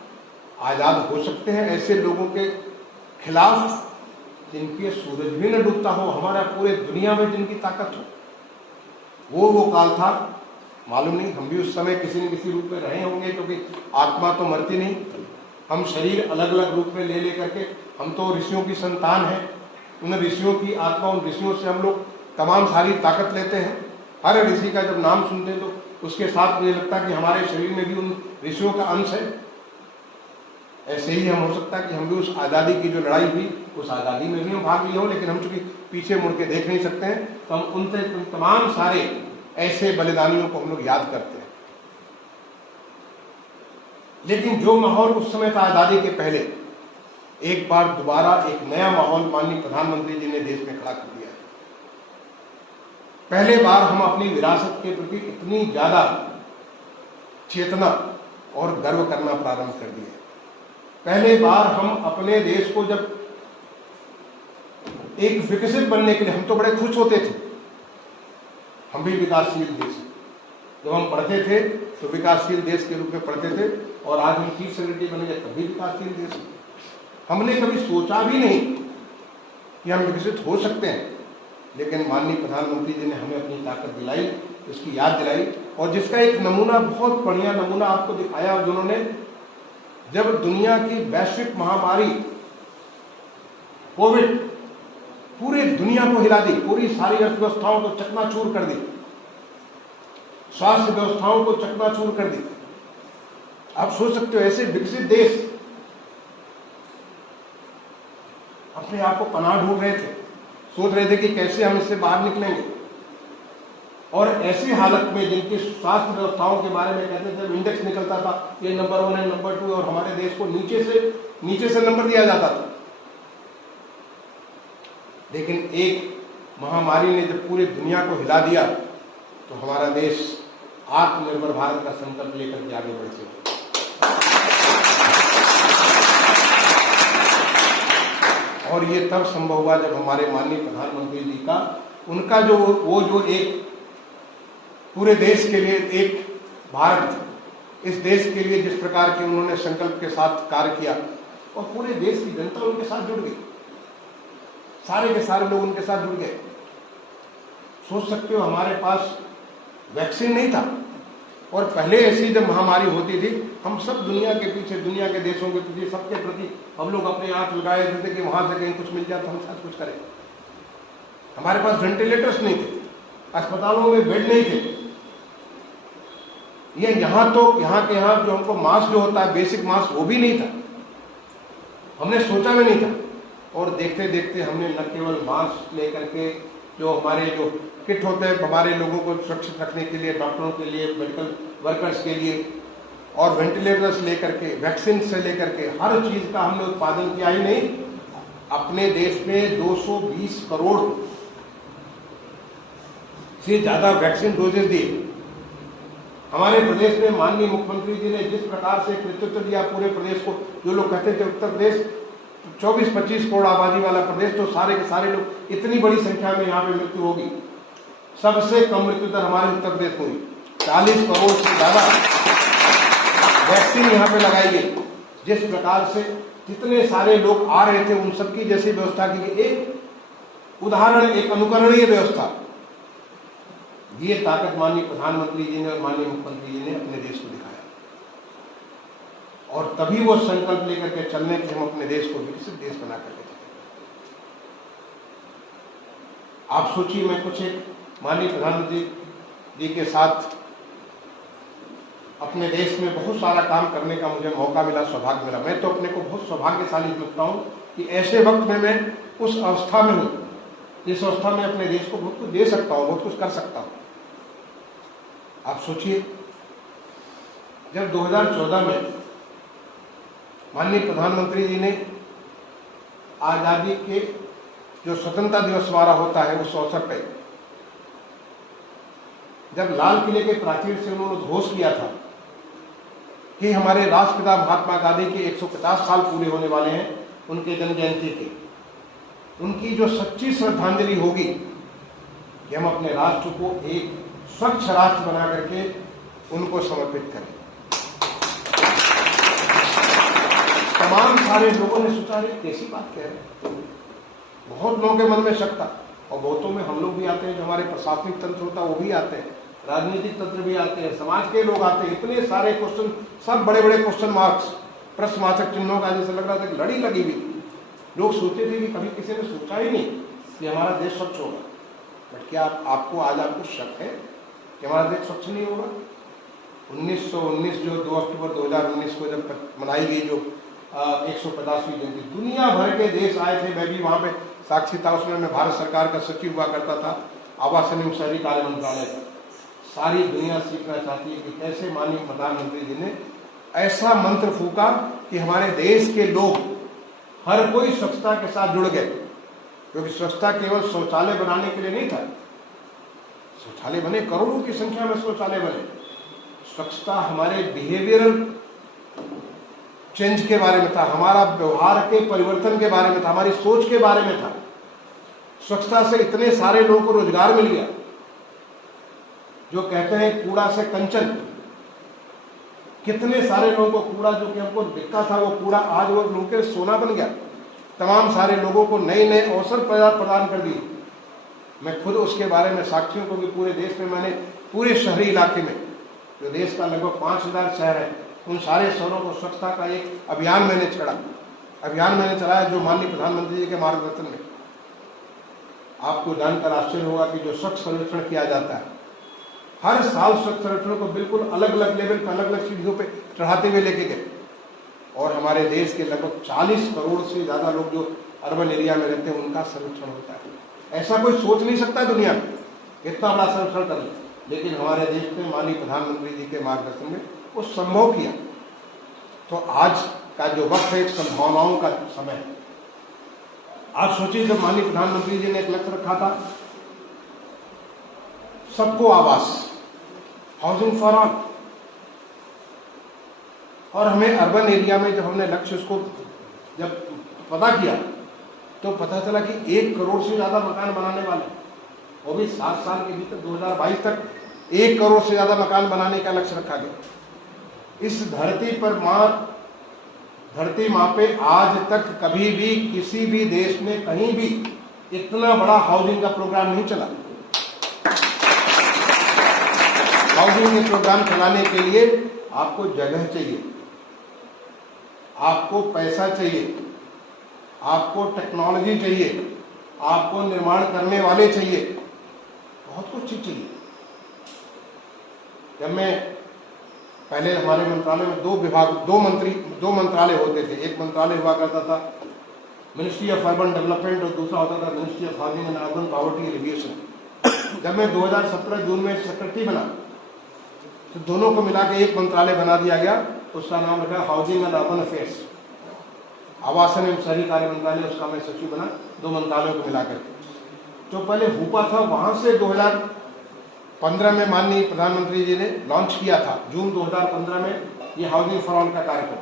आजाद हो सकते हैं ऐसे लोगों के खिलाफ जिनके सूरज भी न डूबता हो, हमारा पूरे दुनिया में जिनकी ताकत हो। वो काल था। मालूम नहीं, हम भी उस समय किसी न किसी रूप में रहे होंगे, क्योंकि आत्मा तो मरती नहीं। हम शरीर अलग अलग रूप में ले करके, हम तो ऋषियों की संतान हैं। उन ऋषियों की आत्मा, उन ऋषियों से हम लोग तमाम सारी ताकत लेते हैं। हर ऋषि का जब नाम सुनते हैं तो उसके साथ मुझे लगता है कि हमारे शरीर में भी उन ऋषियों का अंश है। ऐसे ही हम हो सकता है कि हम भी उस आज़ादी की जो लड़ाई हुई, उस आज़ादी में भी हम भाग लिए हो, लेकिन हम चूंकि पीछे मुड़ के देख नहीं सकते हैं, तो हम उनसे तमाम सारे ऐसे बलिदानियों को हम लोग याद करते हैं। लेकिन जो माहौल उस समय था आज़ादी के पहले, एक बार दोबारा एक नया माहौल माननीय प्रधानमंत्री जी ने देश में खड़ा कर दिया है। पहले बार हम अपनी विरासत के प्रति इतनी ज्यादा चेतना और गर्व करना प्रारंभ कर दिए। पहले बार हम अपने देश को जब एक विकसित बनने के लिए, हम तो बड़े खुश होते थे, हम भी विकासशील देश, जब हम पढ़ते थे तो विकासशील देश के रूप में पढ़ते थे, और आज हम चीफ सेक्रेटरी बनेंगे तब भी विकासशील देश। हमने कभी सोचा भी नहीं कि हम विकसित हो सकते हैं, लेकिन माननीय प्रधानमंत्री जी ने हमें अपनी ताकत दिलाई, उसकी याद दिलाई, और जिसका एक नमूना, बहुत बढ़िया नमूना आपको दिखाया, जिन्होंने जब दुनिया की वैश्विक महामारी कोविड पूरे दुनिया को हिला दी, पूरी सारी अर्थव्यवस्थाओं को चकनाचूर कर दी, स्वास्थ्य व्यवस्थाओं को चकनाचूर कर दी। आप सोच सकते हो, ऐसे विकसित देश अपने आप को पनाह ढूंढ रहे थे, सोच रहे थे कि कैसे हम इससे बाहर निकलेंगे, और ऐसी हालत में जिनकी स्वास्थ्य व्यवस्थाओं के बारे में कहते थे, इंडेक्स निकलता था, ये नंबर 1 है, नंबर 2, और हमारे देश को नीचे से नंबर दिया जाता था। लेकिन एक महामारी ने जब पूरी दुनिया को हिला दिया, तो हमारा देश आत्मनिर्भर भारत का संकल्प लेकर के आगे बढ़े। और ये तब संभव हुआ जब हमारे माननीय प्रधानमंत्री जी का, उनका जो एक पूरे देश के लिए, एक भारत, इस देश के लिए जिस प्रकार के उन्होंने संकल्प के साथ कार्य किया, और पूरे देश की जनता उनके साथ जुड़ गई, सारे के सारे लोग उनके साथ जुड़ गए। सोच सकते हो हमारे पास वैक्सीन नहीं था, और पहले ऐसी जब महामारी होती थी हम सब दुनिया के पीछे, दुनिया के देशों के पीछे, सबके प्रति हम लोग अपने आंख लगाए थे कि वहां से कहीं कुछ मिल जाए तो हम साथ कुछ करें। हमारे पास वेंटिलेटर्स नहीं थे, अस्पतालों में बेड नहीं थे, ये यहाँ के यहाँ जो हमको मास्क जो होता है बेसिक मास्क वो भी नहीं था, हमने सोचा भी नहीं था। और देखते देखते हमने न केवल मास्क लेकर के जो हमारे जो किट होते हैं हमारे लोगों को सुरक्षित रखने के लिए, डॉक्टरों के लिए, मेडिकल वर्कर्स के लिए, और वेंटिलेटर्स लेकर के, वैक्सीन से लेकर के हर चीज का हमने उत्पादन किया ही नहीं, अपने देश में 220 करोड़ से ज्यादा वैक्सीन डोजेज दिए। हमारे प्रदेश में माननीय मुख्यमंत्री जी ने जिस प्रकार से नेतृत्व दिया पूरे प्रदेश को, जो लोग कहते थे उत्तर प्रदेश 24-25 करोड़ आबादी वाला प्रदेश, तो सारे के सारे लोग, इतनी बड़ी संख्या में यहाँ पे मृत्यु होगी, सबसे कम मृत्यु दर हमारे उत्तर प्रदेश में हुई। 40 करोड़ से ज्यादा वैक्सीन यहाँ पे लगाई गई। जिस प्रकार से जितने सारे लोग आ रहे थे उन सबकी जैसी व्यवस्था की गई, एक उदाहरण, एक अनुकरणीय व्यवस्था। ये ताकत माननीय प्रधानमंत्री जी ने और माननीय मुख्यमंत्री जी ने अपने देश को दिखाया, और तभी वो संकल्प लेकर के चलने के हम अपने देश को विकसित देश बना करके चले। आप सोचिए, मैं कुछ एक माननीय प्रधानमंत्री जी के साथ अपने देश में बहुत सारा काम करने का मुझे मौका मिला, सौभाग्य मिला। मैं तो अपने को बहुत सौभाग्यशाली समझता हूं कि ऐसे वक्त में मैं उस अवस्था में हूं जिस अवस्था में अपने देश को बहुत कुछ दे सकता हूं, बहुत कुछ कर सकता हूं। आप सोचिए, जब 2014 में माननीय प्रधानमंत्री जी ने आजादी के जो स्वतंत्रता दिवस हमारा होता है उस अवसर पर, जब लाल किले के प्राचीर से उन्होंने घोष किया था कि हमारे राष्ट्रपिता महात्मा गांधी के 150 साल पूरे होने वाले हैं उनके जन्म जयंती के, उनकी जो सच्ची श्रद्धांजलि होगी कि हम अपने राष्ट्र को एक स्वच्छ राष्ट्र बना करके उनको समर्पित करें। तमाम सारे लोगों ने सोचा, अरे कैसी बात कह रहे हैं। बहुत लोगों के मन में शक था, और बहुतों में हम लोग भी आते हैं, जो हमारे प्रशासनिक तंत्र होता है वो भी आते हैं, राजनीतिक तंत्र भी आते हैं, समाज के लोग आते हैं, इतने सारे क्वेश्चन, सब बड़े बड़े क्वेश्चन मार्क्स, प्रश्नवाचक चिन्हों का, जैसे लग रहा था कि लड़ी लगी हुई। लोग सोचते थे कि कभी किसी ने सोचा ही नहीं कि हमारा देश स्वच्छ होगा। बट क्या आपको आज आपको शक है कि हमारा देश स्वच्छ नहीं होगा? 1919 जो 2 अक्टूबर 2019 को जब मनाई गई जो 150वीं जयंती, दुनिया भर के देश आए थे, मैं भी वहां पे साक्षी था। उसमें मैं भारत सरकार का सचिव हुआ करता था, आवास एवं शहरी कार्य मंत्रालय का। सारी दुनिया सीखना चाहती है कि कैसे माननीय प्रधानमंत्री जी ने ऐसा मंत्र फूका कि हमारे देश के लोग हर कोई स्वच्छता के साथ जुड़ गए। क्योंकि स्वच्छता केवल शौचालय बनाने के लिए नहीं था, शौचालय बने, करोड़ों की संख्या में शौचालय बने। स्वच्छता हमारे बिहेवियरल चेंज के बारे में था, हमारा व्यवहार के परिवर्तन के बारे में था, हमारी सोच के बारे में था। स्वच्छता से इतने सारे लोगों को रोजगार मिल गया। जो कहते हैं कूड़ा से कंचन, कितने सारे लोगों को कूड़ा जो कि हमको दिखता था वो कूड़ा आज वो लोगों के सोना बन गया। तमाम सारे लोगों को नए नए अवसर प्रदान कर दिए। मैं खुद उसके बारे में साक्षी हूं, क्योंकि पूरे देश में मैंने पूरे शहरी इलाके में, जो देश का लगभग 5000 शहर है, उन सारे शहरों को स्वच्छता का एक अभियान मैंने चलाया, जो माननीय प्रधानमंत्री जी के मार्गदर्शन में। आपको जानकर आश्चर्य होगा कि जो स्वच्छ सर्वेक्षण किया जाता है, हर साल स्वच्छ सर्वेक्षण को बिल्कुल अलग अलग लेवल पर, अलग अलग सीढ़ियों पे चढ़ाते हुए लेके गए। और हमारे देश के लगभग 40 करोड़ से ज्यादा लोग जो अर्बन एरिया में रहते हैं उनका सर्वेक्षण होता है। ऐसा कोई सोच नहीं सकता दुनिया में इतना बड़ा सर्वेक्षण कर ले, लेकिन हमारे देश में माननीय प्रधानमंत्री जी के मार्गदर्शन में वो संभव किया। तो आज का जो वक्त है एक संभावनाओं का समय है। आप सोचिए, जब माननीय प्रधानमंत्री जी ने एक लक्ष्य रखा था सबको आवास, हाउसिंग फॉर ऑल, और हमें अर्बन एरिया में जब हमने लक्ष्य उसको जब पता किया तो पता चला कि 1 करोड़ से ज्यादा मकान बनाने वाले, वो भी 7 साल के भीतर 2022 तक 1 करोड़ से ज्यादा मकान बनाने का लक्ष्य रखा गया। इस धरती पर मां धरती माँ पे आज तक कभी भी किसी भी देश में कहीं भी इतना बड़ा हाउसिंग का प्रोग्राम नहीं चला। हाउसिंग के प्रोग्राम चलाने के लिए आपको जगह चाहिए, आपको पैसा चाहिए, आपको टेक्नोलॉजी चाहिए, आपको निर्माण करने वाले चाहिए, बहुत कुछ चीज चाहिए। जब मैं पहले हमारे मंत्रालय में दो मंत्रालय होते थे। एक मंत्रालय हुआ करता था मिनिस्ट्री ऑफ अर्बन डेवलपमेंट और दूसरा होता था ministry of housing and urban poverty alleviation. जब मैं 2017 जून में सेक्रेटरी बना तो दोनों को मिला के एक मंत्रालय बना दिया गया, उसका नाम रखा हाउसिंग एंड अर्बन अफेयर्स, आवासन एवं शहरी कार्य मंत्रालय, उसका मैं सचिव बना, दो मंत्रालयों को मिलाकर। जो पहले हुपा था वहां से 2015 में माननीय प्रधानमंत्री जी ने लॉन्च किया था, जून 2015 में, ये हाउसिंग फॉर ऑल का कार्यक्रम।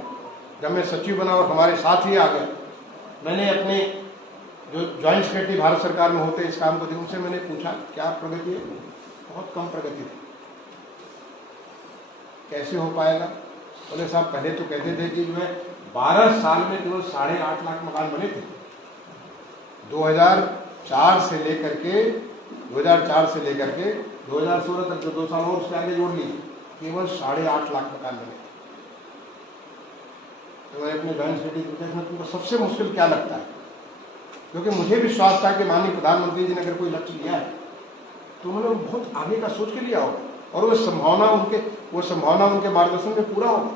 जब मैं सचिव बना और हमारे साथ ही आ गए, मैंने अपने जो ज्वाइंट सेक्रेटरी भारत सरकार में होते इस काम को थे, उनसे मैंने पूछा क्या प्रगति है? बहुत कम प्रगति थी। कैसे हो पाएगा? बोले साहब पहले तो कहते थे कि जो है 12 साल में केवल 8.5 लाख मकान बने थे। 2004 से लेकर के 2016 तक, जो 2 साल और उसके आगे जोड़ लीजिए, केवल 8.5 लाख मकान बने। तो मैंने अपने ज्वाइंट सेक्रेटरी पूछा में तुमको सबसे मुश्किल क्या लगता है? क्योंकि मुझे विश्वास था कि माननीय प्रधानमंत्री जी ने अगर कोई लक्ष्य लिया है तो उन्होंने बहुत आगे का सोच के लिया होगा और वो संभावना उनके मार्गदर्शन में पूरा होगा।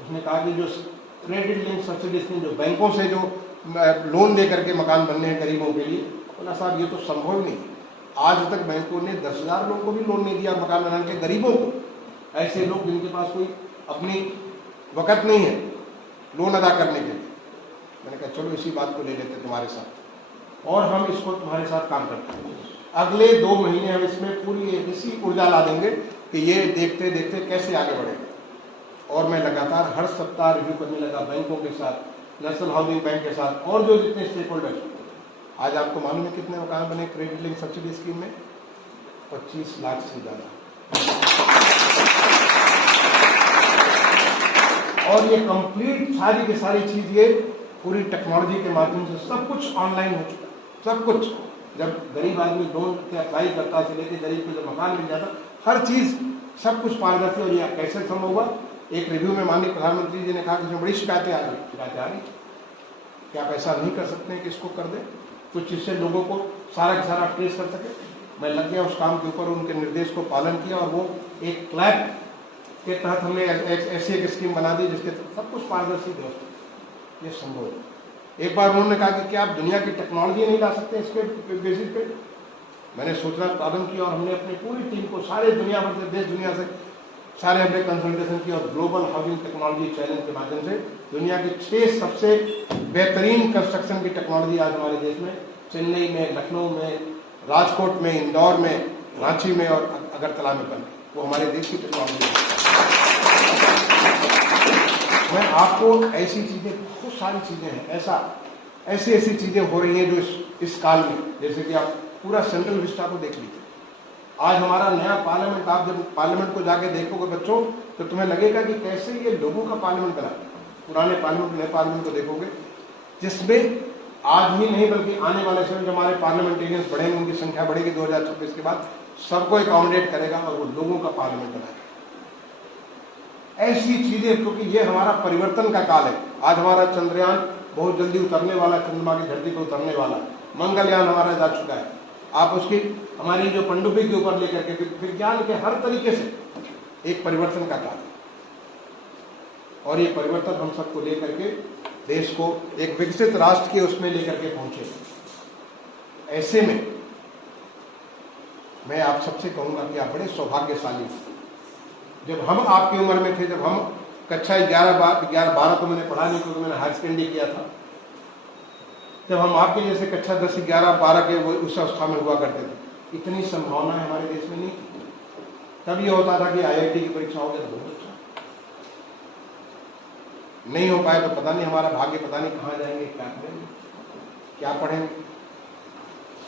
उसने कहा कि जो क्रेडिट लिंक सब्सिडी स्कीम, जो बैंकों से जो लोन लेकर के मकान बनने हैं गरीबों के लिए, बोला साहब ये तो संभव नहीं। आज तक बैंकों ने 10,000 लोगों को भी लोन नहीं दिया मकान बनाने के, गरीबों को, ऐसे लोग जिनके पास कोई अपनी वक़्त नहीं है लोन अदा करने के लिए। मैंने कहा चलो इसी बात को ले लेते तुम्हारे साथ और हम इसको तुम्हारे साथ काम करते हैं। अगले 2 महीने हम इसमें पूरी ऐसी ऊर्जा ला देंगे कि ये देखते देखते कैसे आगे बढ़ेगा। और मैं लगातार हर सप्ताह रिव्यू करने लगा बैंकों के साथ, नेशनल हाउसिंग बैंक के साथ और जो जितने स्टेक होल्डर्स। आज आपको मालूम है कितने मकान बने क्रेडिट लिंक सब्सिडी स्कीम में? 25 लाख से ज़्यादा। और ये कंप्लीट सारी की सारी चीज़ ये पूरी टेक्नोलॉजी के माध्यम से सब कुछ ऑनलाइन हो चुका, सब कुछ। जब गरीब आदमी लोन के अप्लाई करता से लेकर गरीब को जब मकान मिल जाता, हर चीज़ सब कुछ पारदर्शी। और ये कैसे संभव हुआ? एक रिव्यू में माननीय प्रधानमंत्री जी ने कहा कि जो बड़ी शिकायतें आ रही, क्या आप ऐसा नहीं कर सकते हैं कि इसको कर दें कुछ, जिससे लोगों को सारा का सारा ट्रेस कर सके। मैं लग गया उस काम के ऊपर, उनके निर्देश को पालन किया और वो एक क्लैप के तहत हमने ऐसी एक स्कीम बना दी जिसके सब कुछ पारदर्शी व्यवस्था। ये संभव है। एक बार उन्होंने कहा कि क्या आप दुनिया की टेक्नोलॉजी नहीं ला सकते इसके बेसिस पे? मैंने सोचना प्रारंभ किया और हमने अपनी पूरी टीम को सारे दुनिया भर से, देश दुनिया से सारे हमने कंसल्टेशन किया और ग्लोबल हाउसिंग टेक्नोलॉजी चैलेंज के माध्यम से दुनिया की 6 सबसे बेहतरीन कंस्ट्रक्शन की टेक्नोलॉजी आज हमारे देश में, चेन्नई में, लखनऊ में, राजकोट में, इंदौर में, रांची में और अगरतला में बने। वो हमारे देश की टेक्नोलॉजी है। मैं आपको ऐसी चीज़ें, बहुत सारी चीज़ें हैं, ऐसी चीज़ें हो रही हैं जो इस काल में, जैसे कि आप पूरा सेंट्रल विस्टा को देख लीजिए। आज हमारा नया पार्लियामेंट, आप जब पार्लियामेंट को जाके देखोगे बच्चों तो तुम्हें लगेगा कि कैसे ये लोगों का पार्लियामेंट बना। पुराने पार्लियामेंट, नए पार्लियामेंट को देखोगे जिसमें आज ही नहीं बल्कि आने वाले समय जब हमारे पार्लियामेंटेरियंस बढ़ेंगे, उनकी संख्या बढ़ेगी 2026 के बाद, सबको अकोमोडेट करेगा और वो लोगों का पार्लियामेंट बनाएगा। ऐसी चीजें, क्योंकि ये हमारा परिवर्तन का काल है। आज हमारा चंद्रयान बहुत जल्दी उतरने वाला, चंद्रमा की धरती पर उतरने वाला, मंगलयान हमारा जा चुका है। आप उसकी हमारी जो पनडुब्बी के ऊपर लेकर के विज्ञान के हर तरीके से एक परिवर्तन का काल है और ये परिवर्तन हम सबको लेकर के देश को एक विकसित राष्ट्र के उसमें लेकर के पहुंचे। ऐसे में मैं आप सबसे कहूंगा कि आप बड़े सौभाग्यशाली हैं। जब हम आपकी उम्र में थे, जब हम कक्षा 11-12 तो मैंने पढ़ा नहीं क्योंकि मैंने हायर सेकेंडरी किया था, जब हम आपके जैसे कक्षा 10, 11, 12 के उस अवस्था में हुआ करते थे, इतनी संभावनाएं हमारे देश में नहीं थी। तब ये होता था कि IIT की परीक्षा हो गया तो बहुत अच्छा, नहीं हो पाए तो पता नहीं हमारा भाग्य, पता नहीं कहाँ जाएंगे, क्या करेंगे, क्या पढ़ेंगे।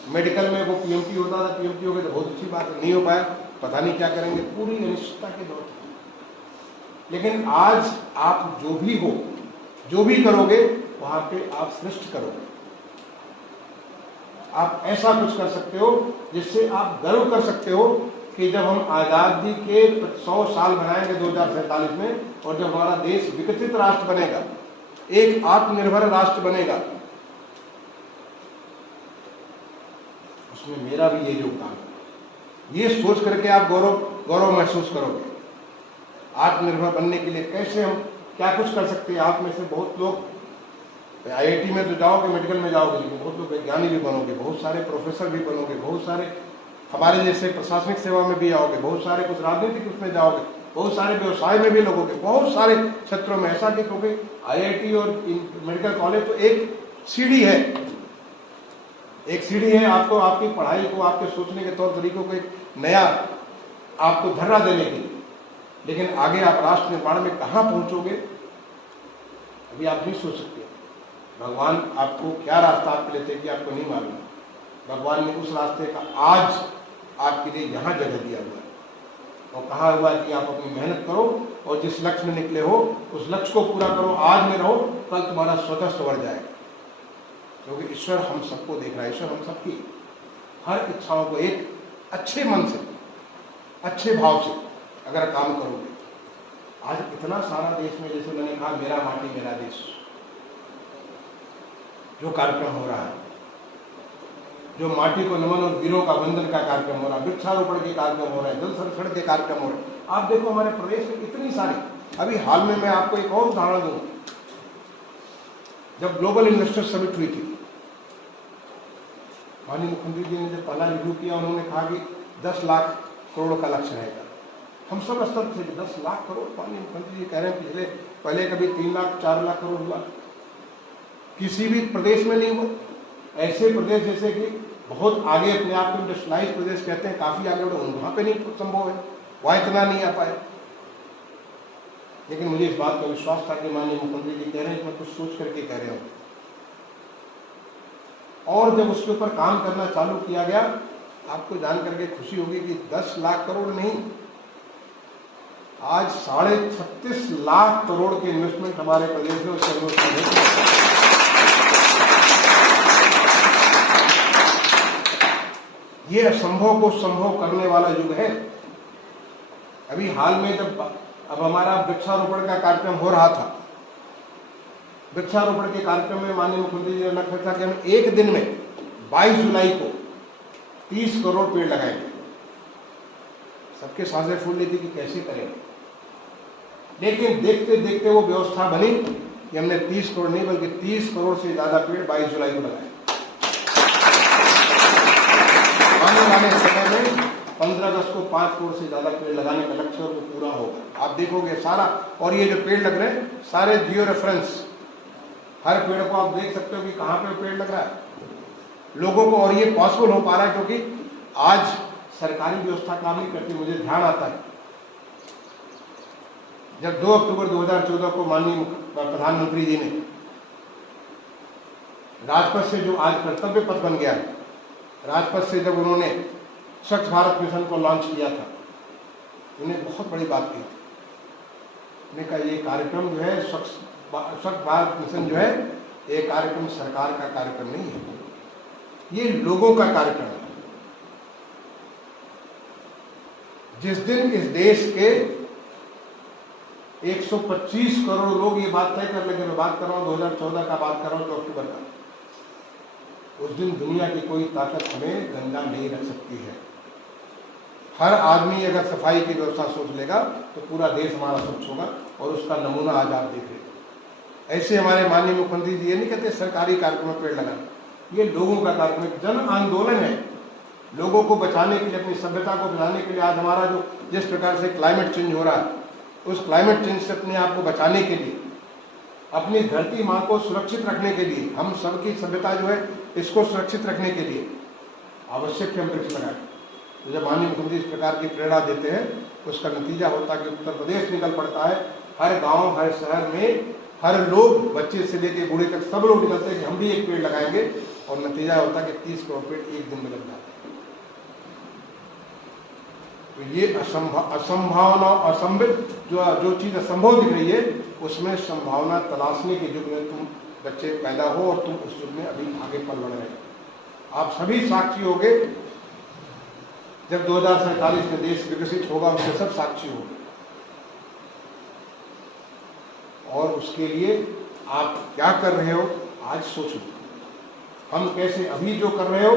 मेडिकल में वो PMT होता था, PMT हो गया तो बहुत अच्छी बात है, नहीं हो पाया पता नहीं क्या करेंगे। पूरी अनिश्चितता के दौर लेकिन आज आप जो भी हो, जो भी करोगे वहां पे आप श्रेष्ठ करोगे। आप ऐसा कुछ कर सकते हो जिससे आप गर्व कर सकते हो कि जब हम आजादी के 100 साल मनाएंगे 2047 में, और जब हमारा देश विकसित राष्ट्र बनेगा, एक आत्मनिर्भर राष्ट्र बनेगा, उसमें मेरा भी ये योगदान है। ये सोच करके आप गौरव महसूस करोगे। आत्मनिर्भर बनने के लिए कैसे हम क्या कुछ कर सकते हैं। आप में से बहुत लोग IIT में तो जाओगे, मेडिकल में जाओगे, लेकिन बहुत लोग वैज्ञानिक भी बनोगे, बहुत सारे प्रोफेसर भी बनोगे, बहुत सारे हमारे जैसे प्रशासनिक सेवा में भी आओगे, बहुत सारे कुछ राजनीतिक उसमें जाओगे, बहुत सारे व्यवसाय में भी लगोगे, बहुत सारे क्षेत्रों में ऐसा कि क्योंकि IIT और मेडिकल कॉलेज तो एक सीढ़ी है, एक सीढ़ी है आपको, आपकी पढ़ाई को, आपके सोचने के तौर तरीकों को एक नया आपको धर्रा देने के लिए। लेकिन आगे आप राष्ट्र निर्माण में कहाँ पहुंचोगे अभी आप नहीं सोच सकते। भगवान आपको क्या रास्ता आपके लिए तय किया आपको नहीं मालूम। भगवान ने उस रास्ते का आज आपके लिए यहाँ जगह दिया हुआ है और कहा हुआ है कि आप अपनी मेहनत करो और जिस लक्ष्य में निकले हो उस लक्ष्य को पूरा करो। आज में रहो, कल तुम्हारा स्वतः सवर जाएगा, क्योंकि ईश्वर हम सबको देख रहा है। ईश्वर हम सबकी हर इच्छाओं को एक अच्छे मन से, अच्छे भाव से अगर काम करोगे। आज इतना सारा देश में, जैसे मैंने कहा, मेरा माटी मेरा देश जो कार्यक्रम हो रहा है, जो माटी को नमन और वीरों का वंदन का कार्यक्रम हो रहा है, वृक्षारोपण के कार्यक्रम हो रहा है, जल संरक्षण के कार्यक्रम हो रहे हैं। आप देखो हमारे प्रदेश में इतनी सारी। अभी हाल में मैं आपको एक और उदाहरण दूं। जब ग्लोबल इन्वेस्टर समिट हुई थी, माननीय मुख्यमंत्री जी ने जब पहला रिव्यू किया, उन्होंने कहा कि 10 लाख करोड़ का लक्ष्य रहेगा। हम सब स्तर थे कि 10 लाख करोड़। माननीय मुख्यमंत्री जी कह रहे हैं पहले कभी 3 लाख 4 लाख करोड़ हुआ, किसी भी प्रदेश में नहीं हुआ। ऐसे प्रदेश जैसे कि बहुत आगे, अपने आप को इंडस्ट्रियलाइज प्रदेश कहते हैं, काफी आगे बढ़े, वहां पे नहीं संभव है, वहां इतना नहीं आ पाए। लेकिन मुझे इस बात का विश्वास था कि माननीय मुख्यमंत्री जी कह रहे हैं, मैं कुछ सोच करके कह रहे हूं। और जब उसके ऊपर काम करना चालू किया गया, आपको जान करके खुशी होगी कि 10 लाख करोड़ नहीं, आज 36.5 लाख करोड़ के इन्वेस्टमेंट हमारे प्रदेश में उसके ये असंभव को संभव करने वाला युग है। अभी हाल में जब अब हमारा वृक्षारोपण का कार्यक्रम हो रहा था, वृक्षारोपण के कार्यक्रम में माननीय मुख्यमंत्री जी ने लक्ष्य रखा कि हम एक दिन में 22 जुलाई को 30 करोड़ पेड़ लगाएंगे। सबके सांसें फूल ली थी कि कैसे करेंगे, लेकिन देखते देखते वो व्यवस्था बनी कि हमने 30 करोड़ नहीं बल्कि 30 करोड़ से ज्यादा पेड़ 22 जुलाई को लगाए। आने वाले समय में 15 अगस्त को 5 करोड़ से ज्यादा पेड़ लगाने का लक्ष्य और वो पूरा होगा। आप देखोगे सारा, और ये जो पेड़ लग रहे हैं सारे जियो रेफरेंस, हर पेड़ को आप देख सकते हो कि कहाँ पे पेड़ लग रहा है लोगों को। और ये पॉसिबल हो पा रहा है क्योंकि आज सरकारी व्यवस्था काम नहीं करती। मुझे ध्यान आता है जब 2 अक्टूबर 2014 को माननीय प्रधानमंत्री जी ने राजपथ से, जो आज कर्तव्य पथ बन गया है, राजपथ से जब उन्होंने स्वच्छ भारत मिशन को लॉन्च किया था, उन्हें बहुत बड़ी बात की थी। उन्होंने कहा ये कार्यक्रम जो है स्वच्छ भारत मिशन जो है, ये कार्यक्रम सरकार का कार्यक्रम नहीं है, ये लोगों का कार्यक्रम है। जिस दिन इस देश के 125 करोड़ लोग ये बात तय कर लेंगे, मैं बात कर रहा हूं 2014 का, बात कर रहा हूं 2 अक्टूबर का, उस दिन दुनिया की कोई ताकत हमें गंदा नहीं रख सकती है। हर आदमी अगर सफाई की व्यवस्था सोच लेगा तो पूरा देश हमारा स्वच्छ होगा, और उसका नमूना आज आप देख रहे हैं। ऐसे हमारे माननीय मुख्यमंत्री जी ये नहीं कहते सरकारी कार्यक्रम में पेड़ लगाना, ये लोगों का कार्यक्रम है, जन आंदोलन है। लोगों को बचाने के लिए, अपनी सभ्यता को बचाने के लिए आज हमारा जो जिस प्रकार से क्लाइमेट चेंज हो रहा है, उस क्लाइमेट चेंज से अपने आप को बचाने के लिए, अपनी धरती माँ को सुरक्षित रखने के लिए, हम सबकी सभ्यता जो है इसको सुरक्षित रखने के लिए आवश्यक है हम वृक्ष लगाएं। तो जब माननीय मुख्यमंत्री इस प्रकार की प्रेरणा देते हैं, उसका नतीजा होता है कि उत्तर प्रदेश निकल पड़ता है। हर गांव, हर शहर में हर लोग, बच्चे से लेकर बूढ़े तक सब लोग निकलते हैं कि हम भी एक पेड़ लगाएंगे, और नतीजा होता है कि 30 करोड़ पेड़ एक दिन में लग जाते हैं। तो ये असंभावना, असंभव, जो चीज़ असंभव दिख रही है उसमें संभावना तलाशने के युग में तुम बच्चे पैदा हो और तुम उस युग में अभी आगे बढ़ रहे हो। आप सभी साक्षी होंगे जब 2047 में देश विकसित होगा, उसके सब साक्षी होंगे। और उसके लिए आप क्या कर रहे हो आज सोचो। हम कैसे अभी जो कर रहे हो,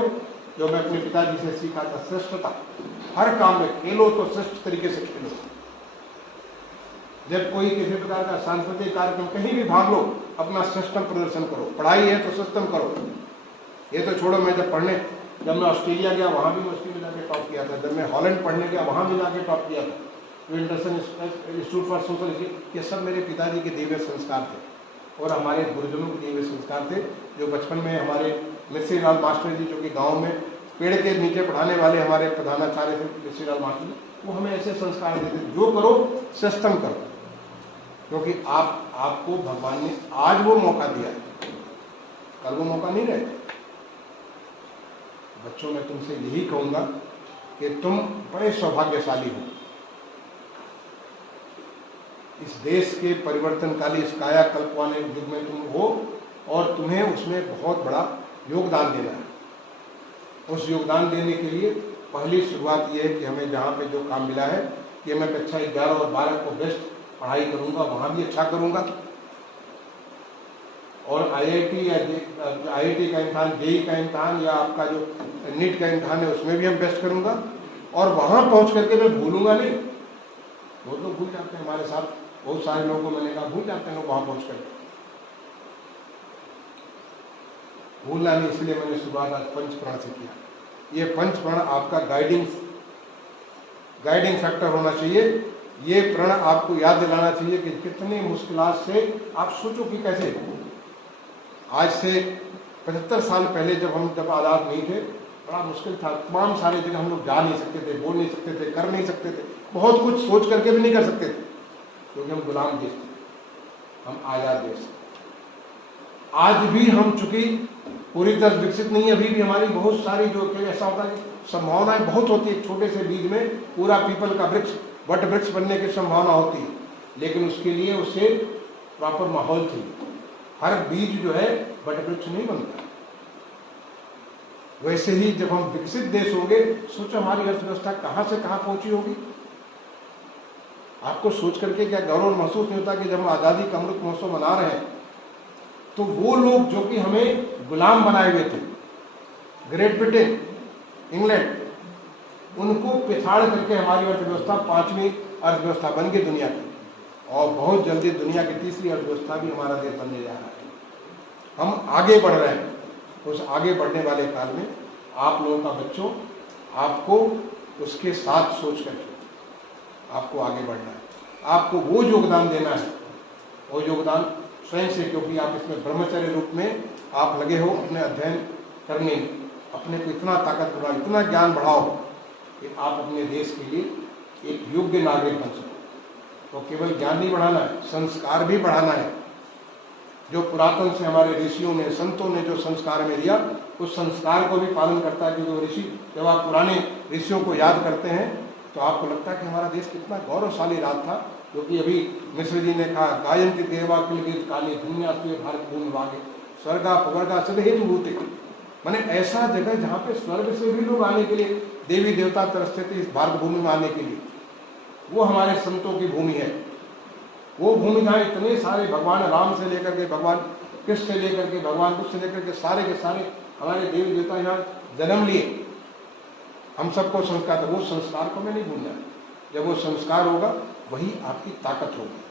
जो मैं अपने पिताजी से सीखा था, श्रेष्ठता हर काम में, खेलो तो श्रेष्ठ तरीके से खेलो। जब कोई किसी प्रकार का सांस्कृतिक कार्यक्रम कहीं भी भाग लो, अपना सिस्टम प्रदर्शन करो। पढ़ाई है तो सिस्टम करो। ये तो छोड़ो, मैं जब मैं ऑस्ट्रेलिया गया वहाँ भी मैं ऑस्ट्रेलिया जाके टॉप किया था। जब मैं हॉलैंड पढ़ने गया वहाँ भी जाके टॉप किया था। इंटरनेशनल इंस्टीट्यूट फॉर सोशल, ये सब मेरे पिताजी के दिव्य संस्कार थे और हमारे गुरुजनों के दिव्य संस्कार थे, जो बचपन में हमारे मिश्री लाल मास्टर जी, जो कि गाँव में पेड़ के नीचे पढ़ाने वाले हमारे प्रधानाचार्य थे मिश्री लाल मास्टर जी, वो हमें ऐसे संस्कार देते, जो करो सिस्टम करो। क्योंकि आपको भगवान ने आज वो मौका दिया है, कल वो मौका नहीं रहेगा। बच्चों, मैं तुमसे यही कहूंगा कि तुम बड़े सौभाग्यशाली हो। इस देश के परिवर्तनकाली, इस कायाकल्प वाले युग में तुम हो और तुम्हें उसमें बहुत बड़ा योगदान देना है। उस योगदान देने के लिए पहली शुरुआत ये है कि हमें जहाँ पे जो काम मिला है कि मैं कक्षा 11 और 12 को बेस्ट पढ़ाई करूँगा, वहाँ भी अच्छा करूँगा, और आईआईटी का इम्तहान, जेई का इम्तहान या आपका जो नीट का इम्तहान है उसमें भी हम बेस्ट करूँगा। और वहाँ पहुँच करके मैं भूलूंगा नहीं। बहुत लोग भूल जाते हैं, हमारे साथ बहुत सारे लोगों को मैंने कहा भूल जाते हैं लोग वहाँ पहुँच कर। भूलना नहीं, इसलिए मैंने शुरुआत आज पंचप्राण से किया। ये पंचप्राण आपका गाइडिंग फैक्टर होना चाहिए। ये प्रण आपको याद दिलाना चाहिए कि कितने मुश्किलात से आप सोचो कि कैसे आज से 75 साल पहले जब आज़ाद नहीं थे, बड़ा मुश्किल था। तमाम सारे जगह हम लोग जा नहीं सकते थे, बोल नहीं सकते थे, कर नहीं सकते थे, बहुत कुछ सोच करके भी नहीं कर सकते थे, क्योंकि हम गुलाम देश थे, हम आज़ाद देश थे। आज भी हम चूंकि पूरी तरह विकसित नहीं है, अभी भी हमारी बहुत सारी जो ऐसा होता है संभावनाएं बहुत होती है। छोटे से बीज में पूरा पीपल का वृक्ष, वट वृक्ष बनने की संभावना होती है, लेकिन उसके लिए उसे प्रॉपर माहौल चाहिए। हर बीज जो है वट वृक्ष नहीं बनता। वैसे ही जब हम विकसित देश होंगे, सोचो हमारी अर्थव्यवस्था कहां से कहां पहुंची होगी। आपको सोच करके क्या गौरव महसूस नहीं होता कि जब हम आज़ादी का अमृत महोत्सव मना रहे हैं, तो वो लोग जो कि हमें गुलाम बनाए हुए थे, ग्रेट ब्रिटेन, इंग्लैंड, उनको पिछाड़ करके हमारी अर्थव्यवस्था 5वीं अर्थव्यवस्था बन गई दुनिया की, और बहुत जल्दी दुनिया की 3री अर्थव्यवस्था भी हमारा देश बनने जा रहा है। हम आगे बढ़ रहे हैं। उस आगे बढ़ने वाले काल में आप लोगों का बच्चों, आपको उसके साथ सोच करके आपको आगे बढ़ना है। आपको वो योगदान देना है, वो योगदान स्वयं से, क्योंकि आप इसमें ब्रह्मचर्य रूप में आप लगे हो अपने अध्ययन करने में। अपने को इतना ताकत बढ़ाओ, इतना ज्ञान बढ़ाओ कि आप अपने देश के लिए एक योग्य नागरिक बन सको। तो केवल ज्ञान नहीं बढ़ाना है, संस्कार भी बढ़ाना है। जो पुरातन से हमारे ऋषियों ने, संतों ने जो संस्कार में दिया, उस संस्कार को भी पालन करता है। क्योंकि ऋषि, जब आप पुराने ऋषियों को याद करते हैं तो आपको लगता है कि हमारा देश कितना गौरवशाली राज था। क्योंकि अभी मिश्र जी ने कहा, गायन्ति देवा किलगित काले धन्यास्ते भारत भूमि वागे स्वर्गा पवर्गा सदहेतु भूते। माने ऐसा जगह जहाँ पे स्वर्ग से भी लोग आने के लिए, देवी देवता तरसते थे इस भारत भूमि में आने के लिए, वो हमारे संतों की भूमि है। वो भूमि जहाँ इतने सारे भगवान राम से लेकर के भगवान कृष्ण से लेकर के भगवान बुद्ध से लेकर के सारे हमारे देवी देवता यहाँ जन्म लिए। हम सबको संस्कार, वो संस्कार को मैं नहीं भूलना। जब वो संस्कार होगा वही आपकी ताकत होगी,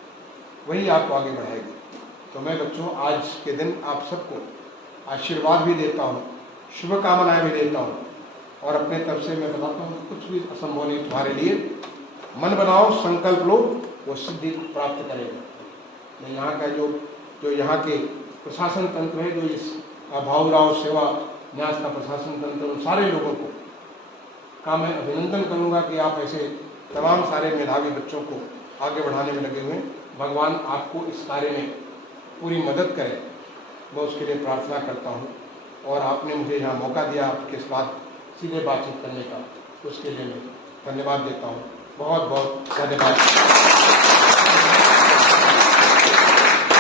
वही आपको आगे बढ़ाएगी। तो मैं बच्चों आज के दिन आप सबको आशीर्वाद भी देता हूँ, शुभकामनाएं भी देता हूँ, और अपने तरफ से मैं बताता हूँ कुछ भी असंभव नहीं तुम्हारे लिए। मन बनाओ, संकल्प लो, वो सिद्धि प्राप्त करेगा। मैं यहाँ का जो यहाँ के प्रशासन तंत्र है, जो इस भावराव सेवा न्यास का प्रशासन तंत्र, उन सारे लोगों को का मैं अभिनंदन करूँगा कि आप ऐसे तमाम सारे मेधावी बच्चों को आगे बढ़ाने में लगे हुए हैं। भगवान आपको इस कार्य में पूरी मदद करे, मैं उसके लिए प्रार्थना करता हूँ। और आपने मुझे यहाँ मौका दिया आपके साथ सीधे बातचीत करने का, उसके लिए मैं धन्यवाद देता हूँ। बहुत बहुत धन्यवाद।